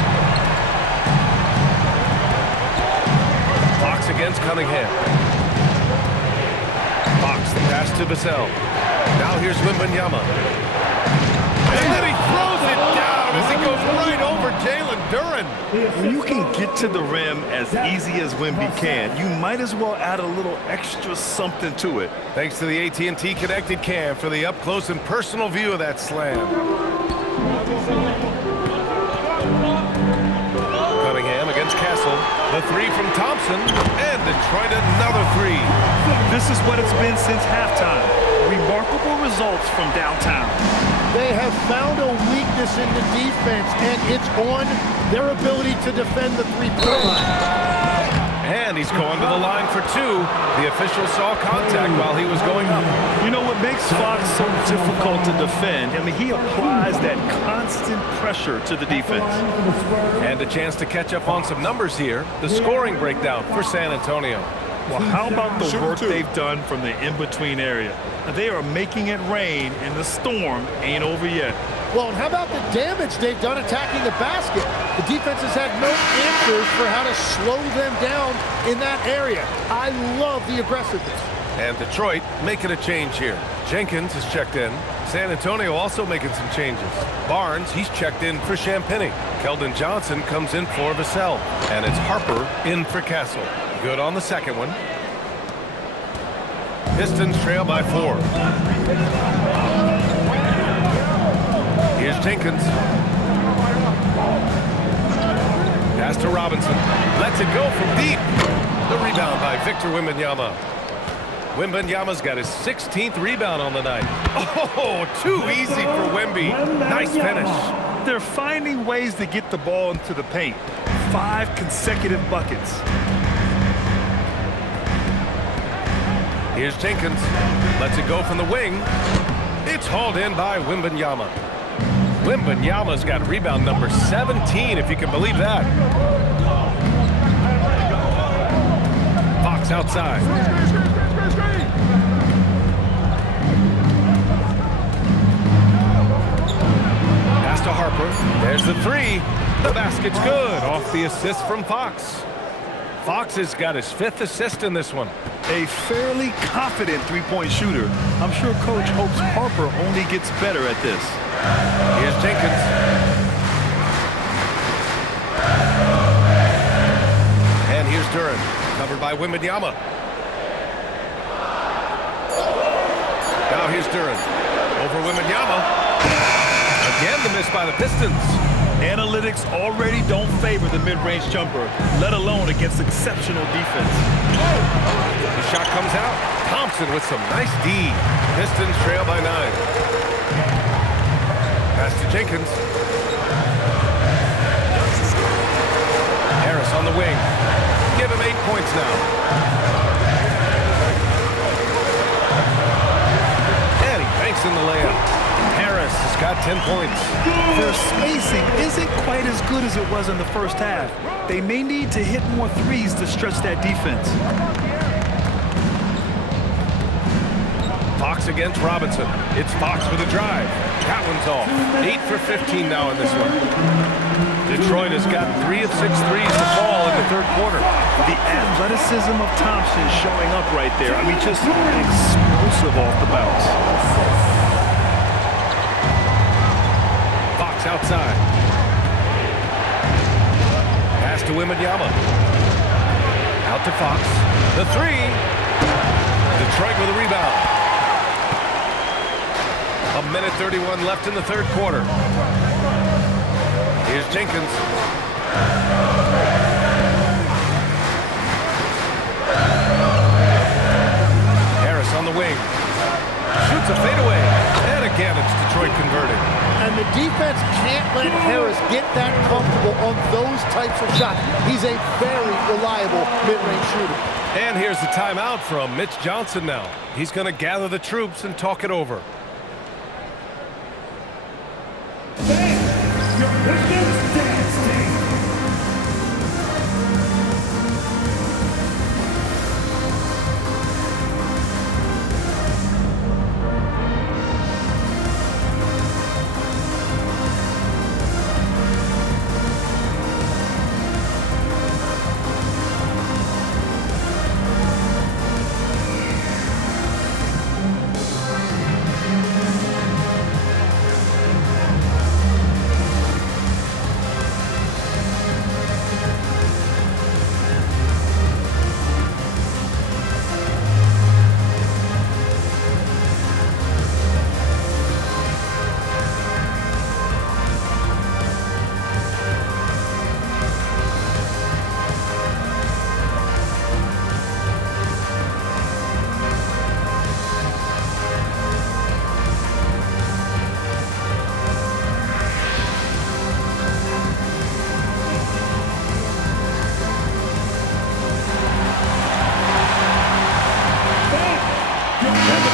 Fox against Cunningham. Fox, the pass to Vassell. Now here's Wembanyama. And then he throws it down as he goes right over Jalen Duren. When you can get to the rim as easy as Wemby can, you might as well add a little extra something to it. Thanks to the AT&T Connected Cam for the up-close and personal view of that slam. Cunningham against Castle. The three from Thompson. And Detroit another three. This is what it's been since halftime. Remarkable results from downtown. They have found a weakness in the defense, and it's on their ability to defend the three-point line. And he's going to the line for 2. The official saw contact while he was going up. You know what makes Fox so difficult to defend? I mean, he applies that constant pressure to the defense. And a chance to catch up on some numbers here. The scoring breakdown for San Antonio. Well, how about the work they've done from the in-between area? They are making it rain, and the storm ain't over yet. Well, and how about the damage they've done attacking the basket? The defense has had no answers for how to slow them down in that area. I love the aggressiveness. And Detroit making a change here. Jenkins has checked in. San Antonio also making some changes. Barnes, he's checked in for Champagny. Keldon Johnson comes in for Vassell. And it's Harper in for Castle. Good on the second one. Pistons trail by 4. Here's Jenkins. Pass to Robinson. Lets it go from deep. The rebound by Victor Wembanyama. Wembanyama's got his 16th rebound on the night. Oh, too easy for Wemby. Nice finish. They're finding ways to get the ball into the paint. 5 consecutive buckets. Here's Jenkins. Lets it go from the wing. It's hauled in by Wembanyama. Wembanyama's got rebound number 17, if you can believe that. Fox outside. Pass to Harper. There's the 3. The basket's good off the assist from Fox. Fox has got his 5th assist in this one. A fairly confident three-point shooter. I'm sure Coach hopes Harper only gets better at this. Here's Jenkins. And here's Duren, covered by Wembanyama. Now here's Duren. Over Wembanyama. Again the miss by the Pistons. Analytics already don't favor the mid-range jumper, let alone against exceptional defense. The shot comes out. Thompson with some nice D. Pistons trail by 9. Pass to Jenkins. Harris on the wing. Give him 8 points now. And he banks in the layup. Harris has got 10 points. Their spacing isn't quite as good as it was in the first half. They may need to hit more threes to stretch that defense. Fox against Robinson. It's Fox with a drive. That one's off. 8 for 15 now in this one. Detroit has got 3 of 6 threes to fall in the third quarter. The athleticism of Thompson showing up right there. I mean, just explosive off the bounce. Fox outside. Pass to Wembanyama. Out to Fox. The three. Detroit with a rebound. 1:31 left in the third quarter. Here's Jenkins. Harris on the wing. Shoots a fadeaway. And again, it's Detroit converting. And the defense can't let Harris get that comfortable on those types of shots. He's a very reliable mid-range shooter. And here's the timeout from Mitch Johnson now. He's going to gather the troops and talk it over. Your Pistons dance team.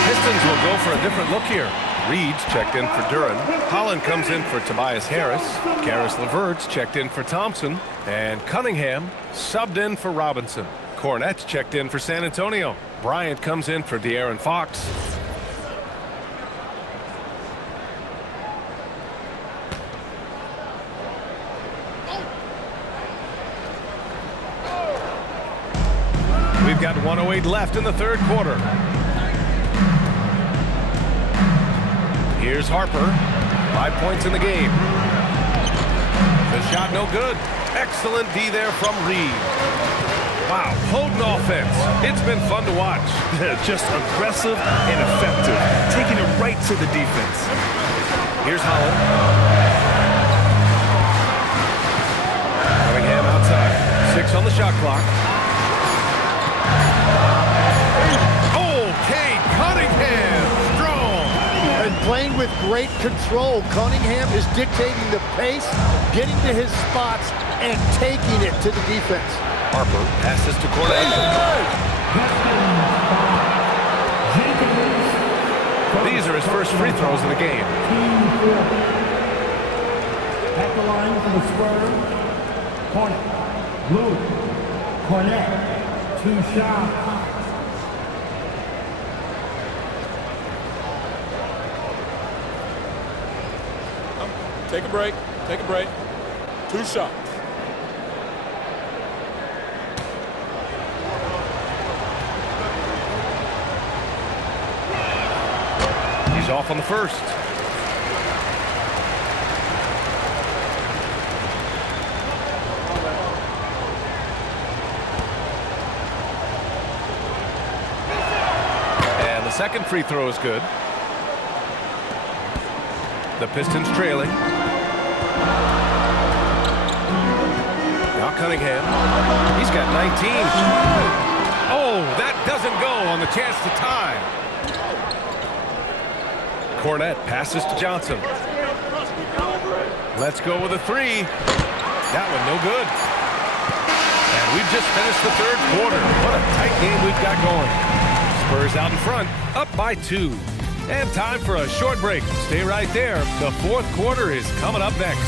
Pistons will go for a different look here. Reed's checked in for Duran. Holland comes in for Tobias Harris. Karis LeVert's checked in for Thompson. And Cunningham subbed in for Robinson. Cornette's checked in for San Antonio. Bryant comes in for De'Aaron Fox. We've got 1:08 left in the third quarter. Here's Harper. 5 points in the game. The shot no good. Excellent D there from Reed. Wow, potent offense. It's been fun to watch. Just aggressive and effective. Taking it right to the defense. Here's Holland. Cunningham outside. 6 on the shot clock. Playing with great control. Cunningham is dictating the pace, getting to his spots, and taking it to the defense. Harper passes to Cornette. These are his first free throws in the game. At the line for the Spurs, Cornette. Blue. Cornette. 2 shots. Take a break. Take a break. 2 shots. He's off on the first. And the second free throw is good. The Pistons trailing. Now Cunningham. He's got 19. Oh, that doesn't go on the chance to tie. Cornette passes to Johnson. Let's go with a 3. That one no good. And we've just finished the third quarter. What a tight game we've got going. Spurs out in front, up by 2. And time for a short break. Stay right there. The fourth quarter is coming up next.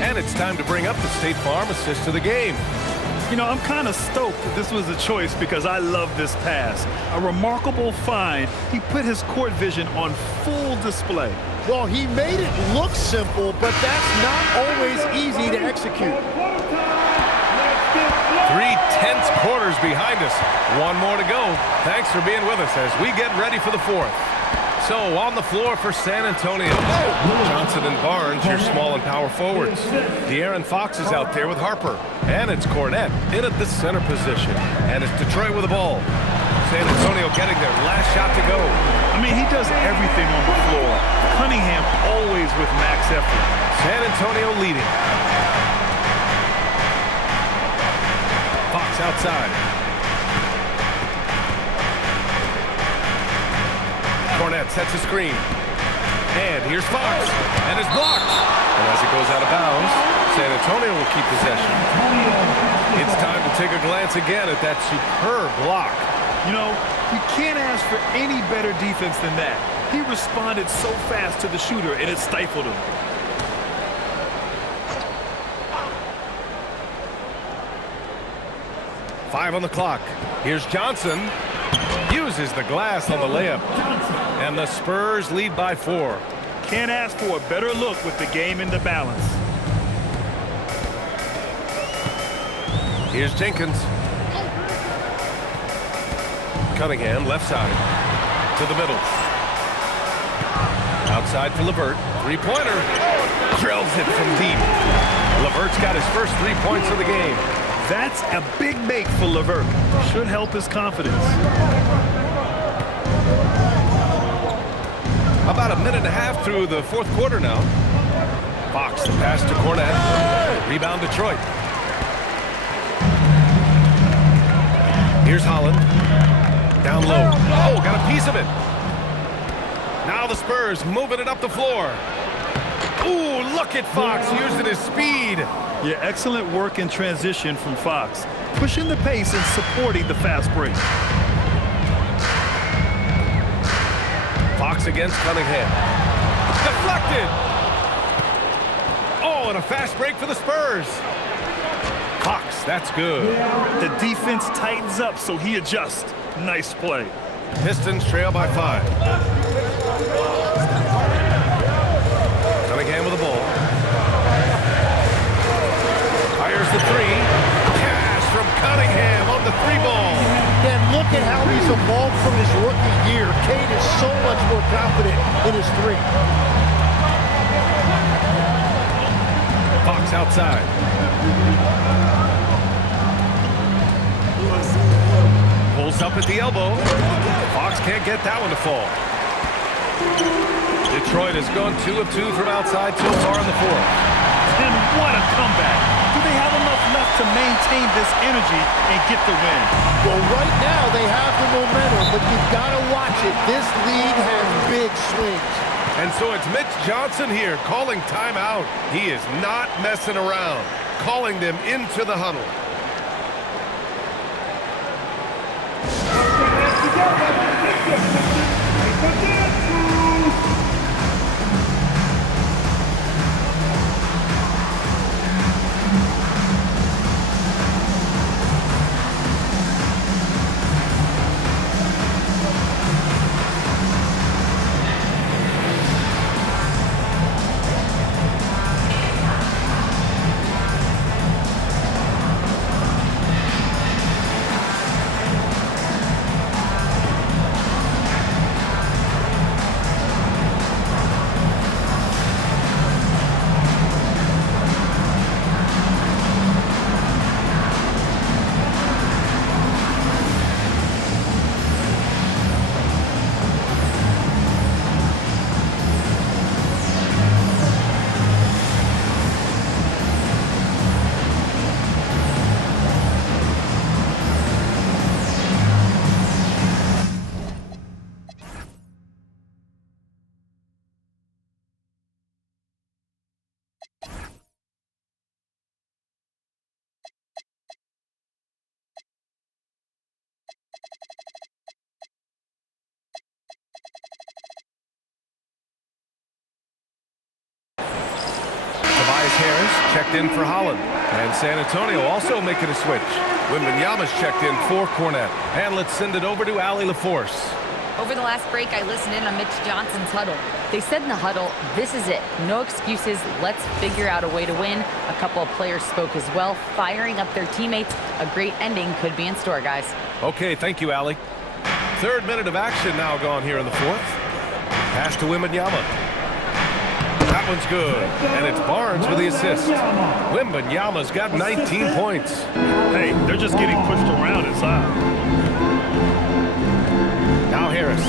And it's time to bring up the State Farm assist to the game. You know, I'm kind of stoked that this was a choice because I love this pass. A remarkable find. He put his court vision on full display. Well, he made it look simple, but that's not always easy to execute. 3 tense quarters quarter's behind us. One more to go. Thanks for being with us as we get ready for the fourth. So on the floor for San Antonio, Johnson and Barnes, your small and power forwards. De'Aaron Fox is out there with Harper. And it's Cornette in at the center position. And it's Detroit with the ball. San Antonio getting their last shot to go. I mean, he does everything on the floor. Cunningham always with max effort. San Antonio leading. Fox outside. Cornette sets a screen. And here's Fox. And it's blocked. And as it goes out of bounds, San Antonio will keep possession. It's time to take a glance again at that superb block. You know, you can't ask for any better defense than that. He responded so fast to the shooter, and it stifled him. Five on the clock. Here's Johnson. Uses the glass on the layup. And the Spurs lead by 4. Can't ask for a better look with the game in the balance. Here's Jenkins. Cunningham, left side. To the middle. Outside for Levert. Three-pointer. Drills it from deep. Levert's got his first 3 points of the game. That's a big make for Levert. Should help his confidence. About a minute and a half through the fourth quarter now. Fox, the pass to Cornette. Rebound Detroit. Here's Holland. Down low. Oh, got a piece of it. Now the Spurs moving it up the floor. Ooh, look at Fox using his speed. Yeah, excellent work in transition from Fox. Pushing the pace and supporting the fast break. Fox against Cunningham. Deflected. Oh, and a fast break for the Spurs. Fox, that's good. The defense tightens up, so he adjusts. Nice play. Pistons trail by 5. Cunningham with the ball. Fires the 3. Cash from Cunningham on the 3-ball. And look at how he's evolved from his rookie year. Cade is so much more confident in his 3. Fox outside. Pulls up at the elbow. Fox can't get that one to fall. Detroit has gone 2 of 2 from outside so far in the fourth. And what a comeback. Do they have enough left to maintain this energy and get the win? Well, right now they have the momentum, but you've got to watch it. This league has big swings. And so it's Mitch Johnson here calling timeout. He is not messing around, calling them into the huddle. Checked in for Holland. And San Antonio also making a switch. Wembanyama's checked in for Cornette. And let's send it over to Allie LaForce. Over the last break, I listened in on Mitch Johnson's huddle. They said in the huddle, this is it. No excuses. Let's figure out a way to win. A couple of players spoke as well, firing up their teammates. A great ending could be in store, guys. Okay, thank you, Allie. Third minute of action now gone here in the fourth. Pass to Wembanyama. That one's good. And it's Barnes with the assist. Wembanyama's got 19 points. Hey, they're just getting pushed around inside. Now Harris.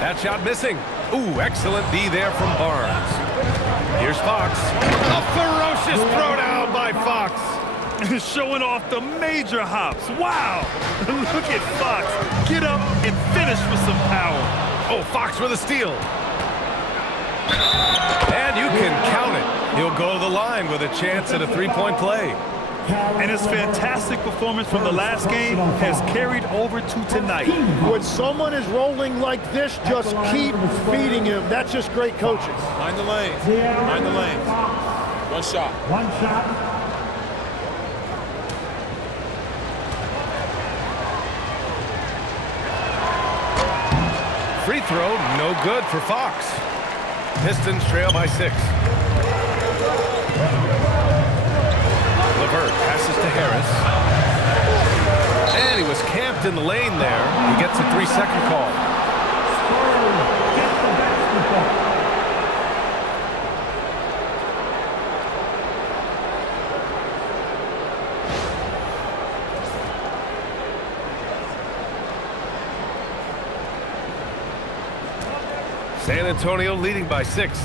That shot missing. Ooh, excellent D there from Barnes. Here's Fox. A ferocious throwdown by Fox. Showing off the major hops. Wow. Look at Fox. Get up and finish with some power. Oh, Fox with a steal. And you can count it. He'll go to the line with a chance at a three-point play. And his fantastic performance from the last game has carried over to tonight. When someone is rolling like this, just keep feeding him. That's just great coaching. Mind the lanes. Mind the lanes. One shot. One shot. Free throw, no good for Fox. Pistons trail by 6. LeVert passes to Harris. And he was camped in the lane there. He gets a 3-second call. Get the basketball. San Antonio leading by 6.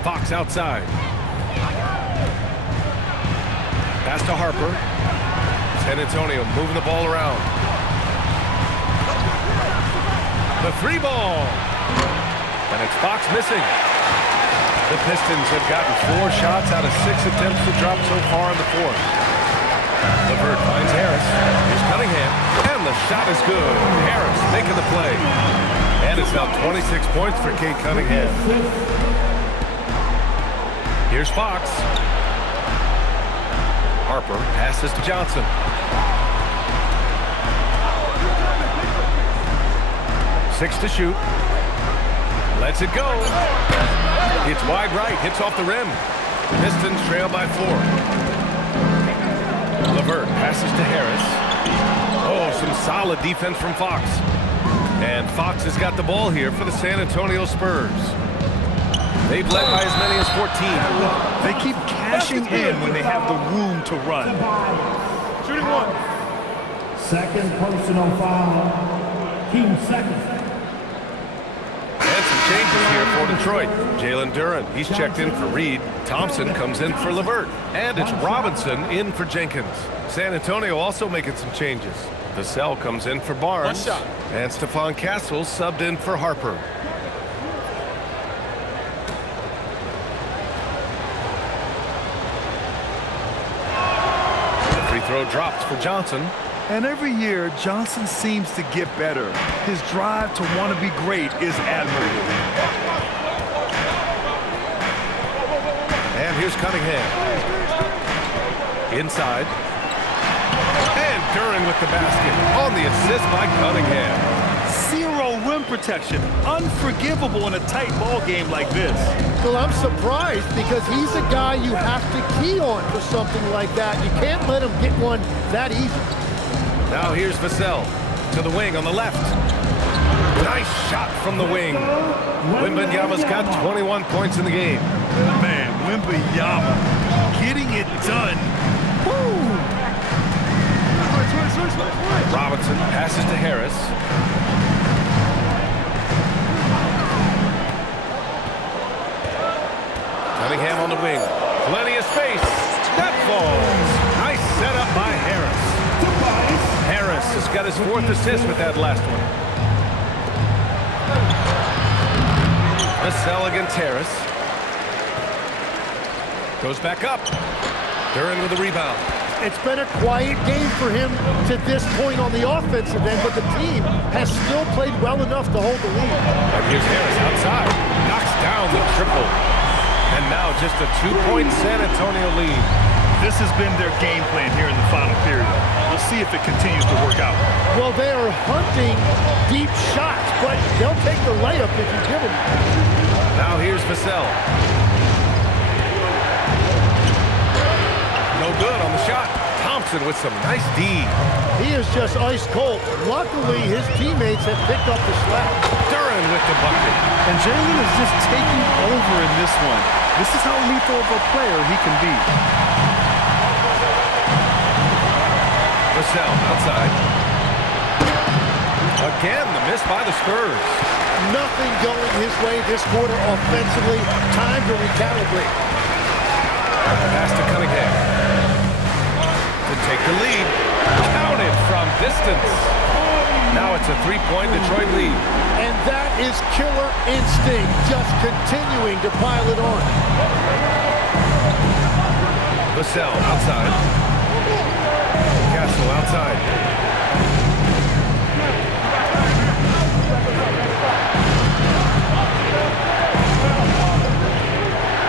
Fox outside. Pass to Harper. San Antonio moving the ball around. The 3 ball. And it's Fox missing. The Pistons have gotten 4 shots out of 6 attempts to drop so far in the fourth. LeVert finds Harris. Here's Cunningham. And the shot is good. Harris making the play. And it's now 26 points for Kate Cunningham. Here's Fox. Harper passes to Johnson. Six to shoot. Lets it go. It's wide right. Hits off the rim. Pistons trail by 4. LeVert passes to Harris. Oh, some solid defense from Fox. And Fox has got the ball here for the San Antonio Spurs. They've led by as many as 14. They keep cashing in when they have the room to run. Shooting 1. Second personal foul. Team second. And some changes here for Detroit. Jalen Duren, he's checked in for Reed. Thompson comes in for LeVert. And it's Robinson in for Jenkins. San Antonio also making some changes. Vassell comes in for Barnes. One shot. And Stephon Castle subbed in for Harper. Throw dropped for Johnson. And every year, Johnson seems to get better. His drive to want to be great is admirable. And here's Cunningham. Inside. And Duren with the basket. On the assist by Cunningham. 0 rim protection. Unforgivable in a tight ball game like this. Well, I'm surprised because he's a guy you have to key on for something like that. You can't let him get one that easy. Now here's Vassell to the wing on the left. Nice shot from the wing. Wembanyama's got 21 points in the game. Man, Wembanyama getting it done. Woo! Robinson passes to Harris. Cunningham on the wing. Plenty of space. That falls. Nice setup by Harris. Harris has got his 4th assist with that last one. Vassell against Harris. Goes back up. Duren with the rebound. It's been a quiet game for him to this point on the offensive end, but the team has still played well enough to hold the lead. And here's Harris outside. Knocks down the triple. And now just a 2-point San Antonio lead. This has been their game plan here in the final period. We'll see if it continues to work out. Well, they are hunting deep shots, but they'll take the layup if you give them. Now here's Vassell. No good on the shot. Thompson with some nice D. He is just ice cold. Luckily, his teammates have picked up the slack. Duran with the bucket. And Jalen is just taking over in this one. This is how lethal of a player he can be. Vassell outside. Again, the miss by the Spurs. Nothing going his way this quarter offensively. Time to recalibrate. Pass to Cunningham. To take the lead. Counted from distance. Now it's a 3-point Detroit lead. And that is killer instinct, just continuing to pile it on. Vassell outside. Castle outside.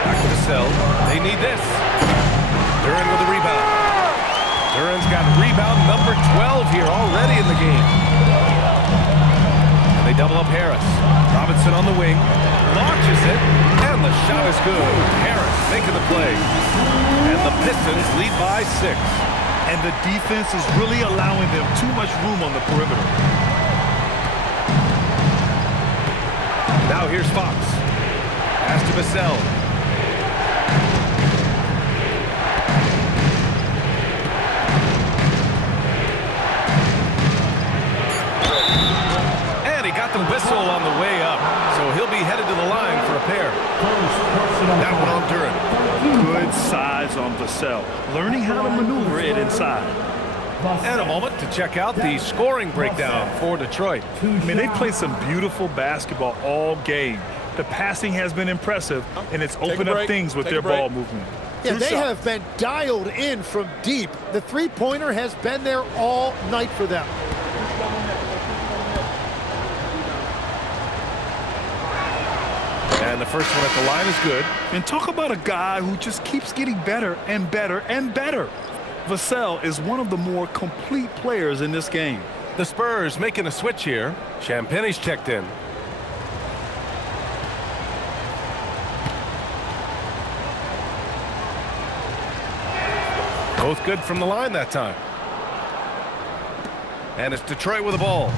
Back to Vassell. They need this. Duran with a rebound. Duran's got rebound number 12 here already in the game. And they double up Harris. Robinson on the wing. Launches it. And the shot is good. Harris making the play. And the Pistons lead by 6. And the defense is really allowing them too much room on the perimeter. Now here's Fox. Pass to Vassell. And he got the whistle on the way up. So he'll be headed to the line for a pair. That one on Duran. Good size on Vassell. Learning how to maneuver it inside. And a moment to check out the scoring breakdown for Detroit. I mean, they played some beautiful basketball all game. The passing has been impressive, and it's opened up things with their ball movement. Yeah, they have been dialed in from deep. The three-pointer has been there all night for them. And the first one at the line is good. And talk about a guy who just keeps getting better and better and better. Vassell is one of the more complete players in this game. The Spurs making a switch here. Champagne's checked in. Both good from the line that time. And it's Detroit with the ball.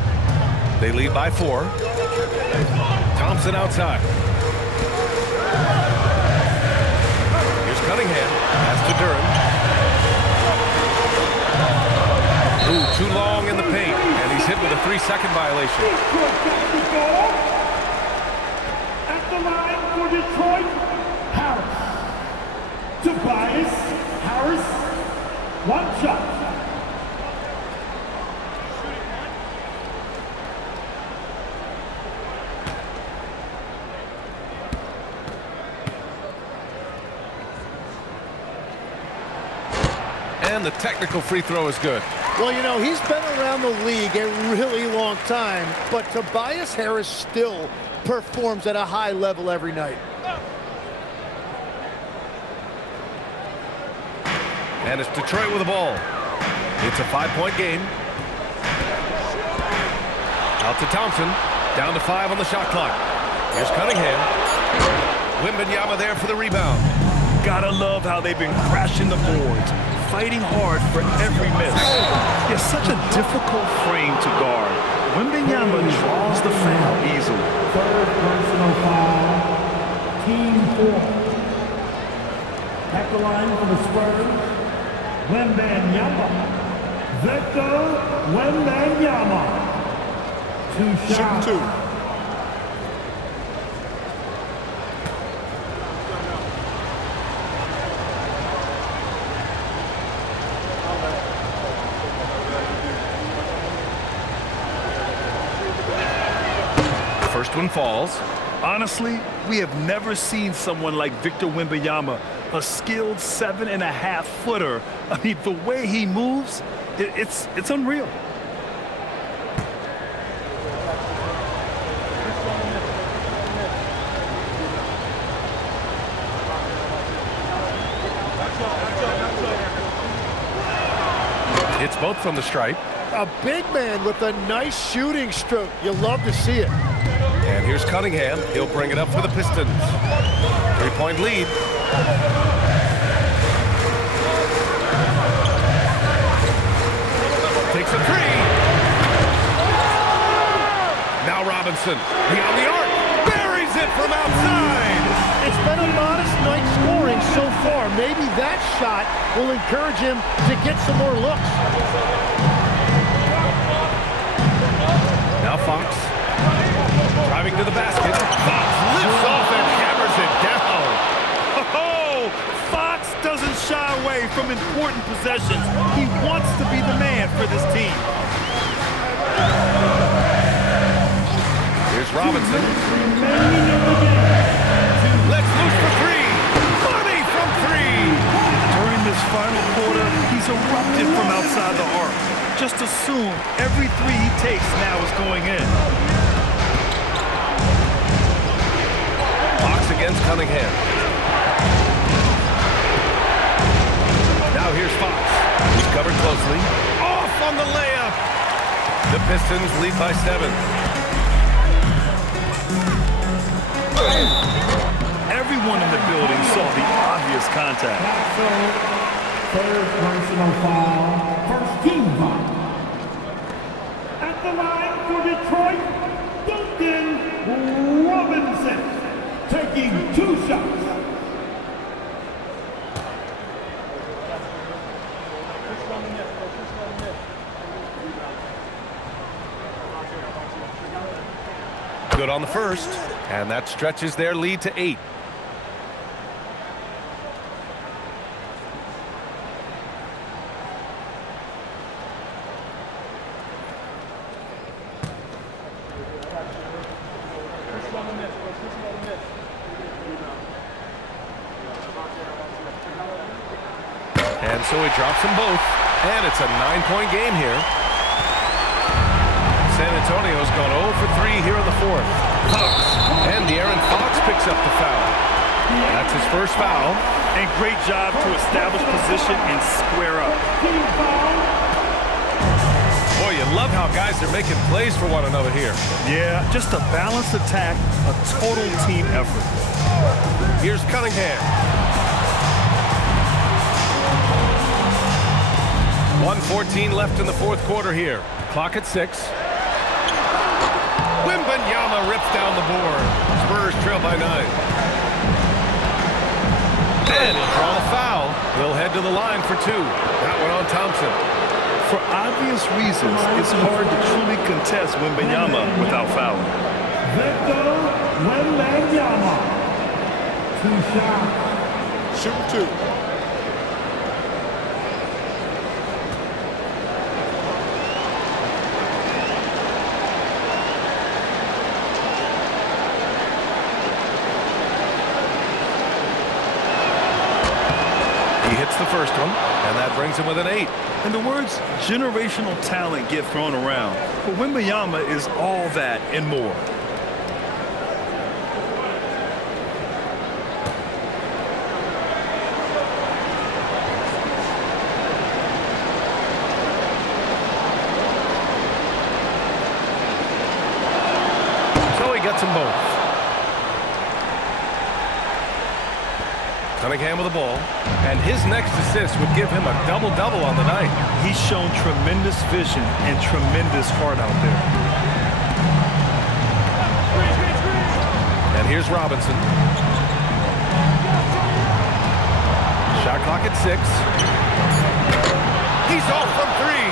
They lead by 4. Thompson outside. Here's Cunningham. Pass to Duran. Ooh, too long in the paint. And he's hit with a 3-second violation. At the line for Detroit, Harris. Tobias Harris, 1 shot. And the technical free throw is good. Well, you know, he's been around the league a really long time, but Tobias Harris still performs at a high level every night. And it's Detroit with the ball. It's a 5-point game. Out to Thompson. Down to 5 on the shot clock. Here's Cunningham. Wembanyama there for the rebound. Gotta love how they've been crashing the boards, fighting hard for every miss. It's such a difficult frame to guard. Wembanyama draws the foul easily. Third personal foul, team 4. At the line for the Spurs, Wembanyama. Victor Wembanyama. 2 shots. Shoot 2. First one falls. Honestly, we have never seen someone like Victor Wembanyama, a skilled 7.5-footer. I mean, the way he moves, it's unreal. Hits both from the stripe. A big man with a nice shooting stroke. You love to see it. And here's Cunningham. He'll bring it up for the Pistons. 3-point lead. Takes a three. Now Robinson. Beyond the arc. Buries it from outside. It's been a modest night scoring so far. Maybe that shot will encourage him to get some more looks. Now Fox. Driving to the basket. Fox lifts off and hammers it down. Oh, Fox doesn't shy away from important possessions. He wants to be the man for this team. Here's Robinson. Let's loose for three. Money from three. During this final quarter, he's erupted from outside the arc. Just assume every three he takes now is going in. Fox against Cunningham. Now here's Fox. He's covered closely. Off on the layup. The Pistons lead by 7. Everyone in the building saw the obvious contact. Third personal foul. First team foul. At the line for Detroit, Duncan Robinson, taking 2 shots. Good on the first, and that stretches their lead to 8. And so he drops them both, and it's a 9-point game here. San Antonio's gone 0 for 3 here in the 4th. Fox, and De'Aaron Fox picks up the foul. That's his first foul. And great job to establish position and square up. Boy, you love how guys are making plays for one another here. Yeah, just a balanced attack, a total team effort. Here's Cunningham. 1:14 left in the 4th quarter here. Clock at 6. Wembanyama rips down the board. Spurs trail by 9. And he'll draw a foul. He'll head to the line for 2. That one on Thompson. For obvious reasons, it's hard to truly contest Wembanyama without fouling. Victor Wembanyama. 2 shots. Shoot 2. The first one, and that brings him with an 8. And the words generational talent get thrown around, but Wembanyama is all that and more. So he gets them both. Cunningham with the ball, and his next assist would give him a double-double on the night. He's shown tremendous vision and tremendous heart out there. And here's Robinson. Shot clock at 6. He's off from 3.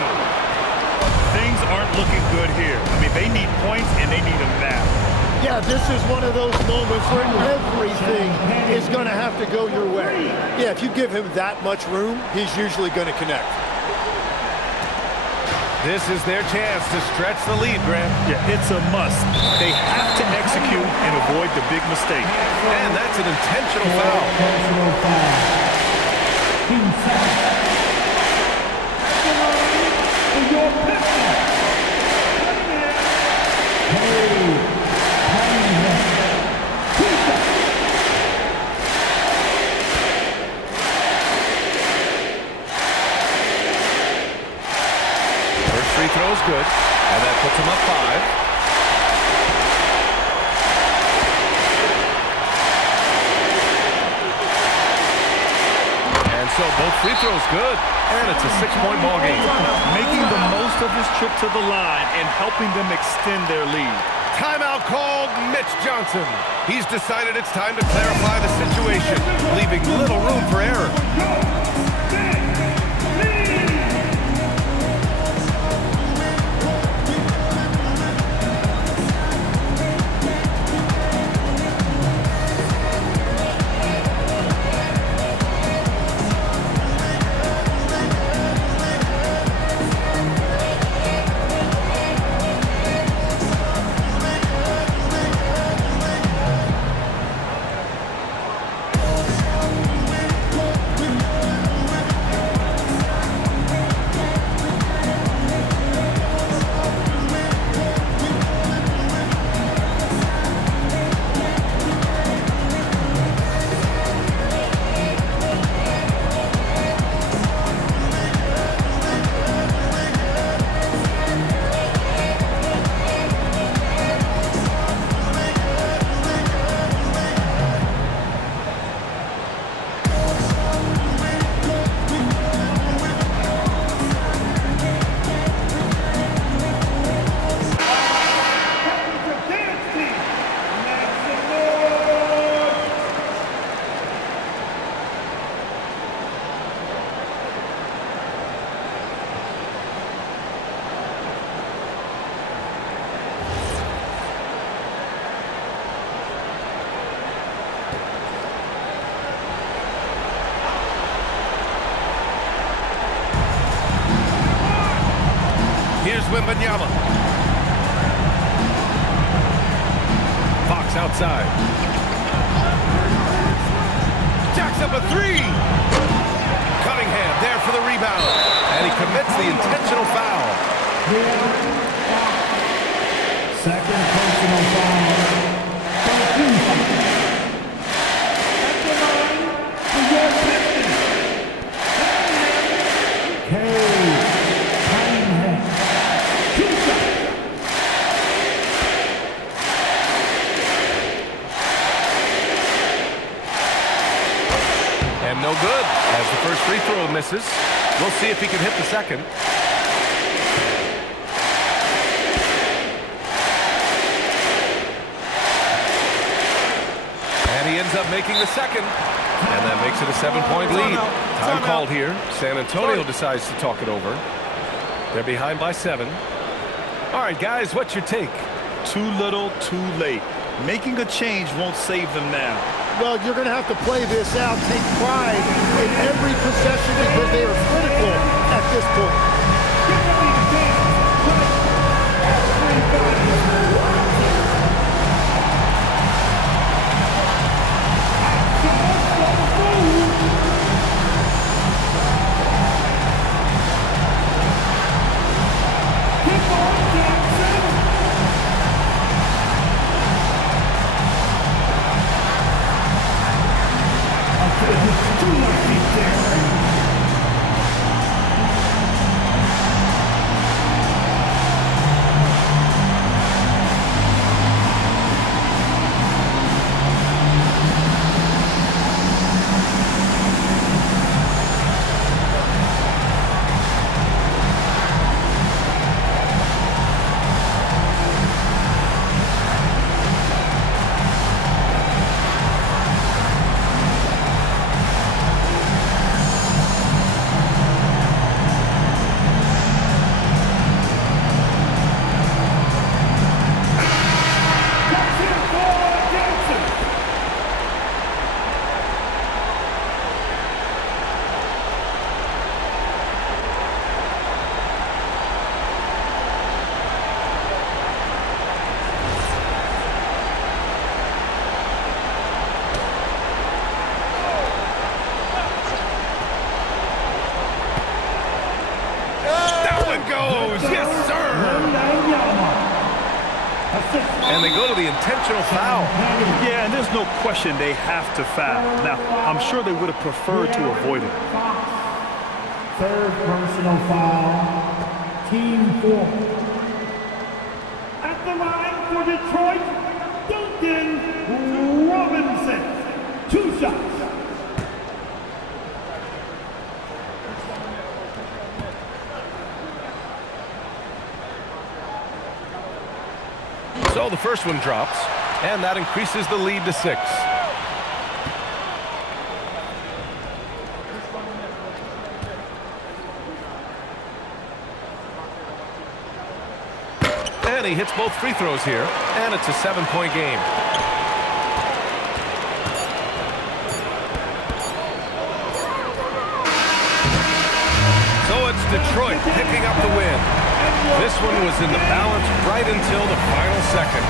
Things aren't looking good here. I mean, they need points, and they need them now. Yeah, this is one of those moments where everything is going to have to go your way. Yeah, if you give him that much room, he's usually going to connect. This is their chance to stretch the lead, Grant. Yeah, it's a must. They have to execute and avoid the big mistake. And that's an intentional foul. Personal foul. 2 shots. For your Pistons. Hey. Both free throws good, and it's a 6-point ball game. Making the most of his trip to the line and helping them extend their lead. Timeout called Mitch Johnson. He's decided it's time to clarify the situation, leaving little room for error. Wembanyama. Fox outside. Jacks up a three. Cunningham there for the rebound. And he commits the intentional foul. Second personal foul. At the line for your Pistons. And no good as the first free throw misses. We'll see if he can hit the second. And he ends up making the second. And that makes it a 7-point lead. Time called here. San Antonio decides to talk it over. They're behind by 7. All right, guys, what's your take? Too little, too late. Making a change won't save them now. Well, you're going to have to play this out, take pride in every possession because they are critical at this point. And they go to the intentional foul. Yeah, and there's no question they have to foul. Now, I'm sure they would have preferred to avoid it. Third personal foul, team 4. At the line for Detroit, Duncan Robinson. 2 shots. So the first one drops, and that increases the lead to 6. And he hits both free throws here, and it's a 7-point game. So it's Detroit picking up the win. This one was in the balance right until the final seconds.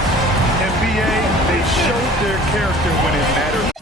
NBA, they showed their character when it mattered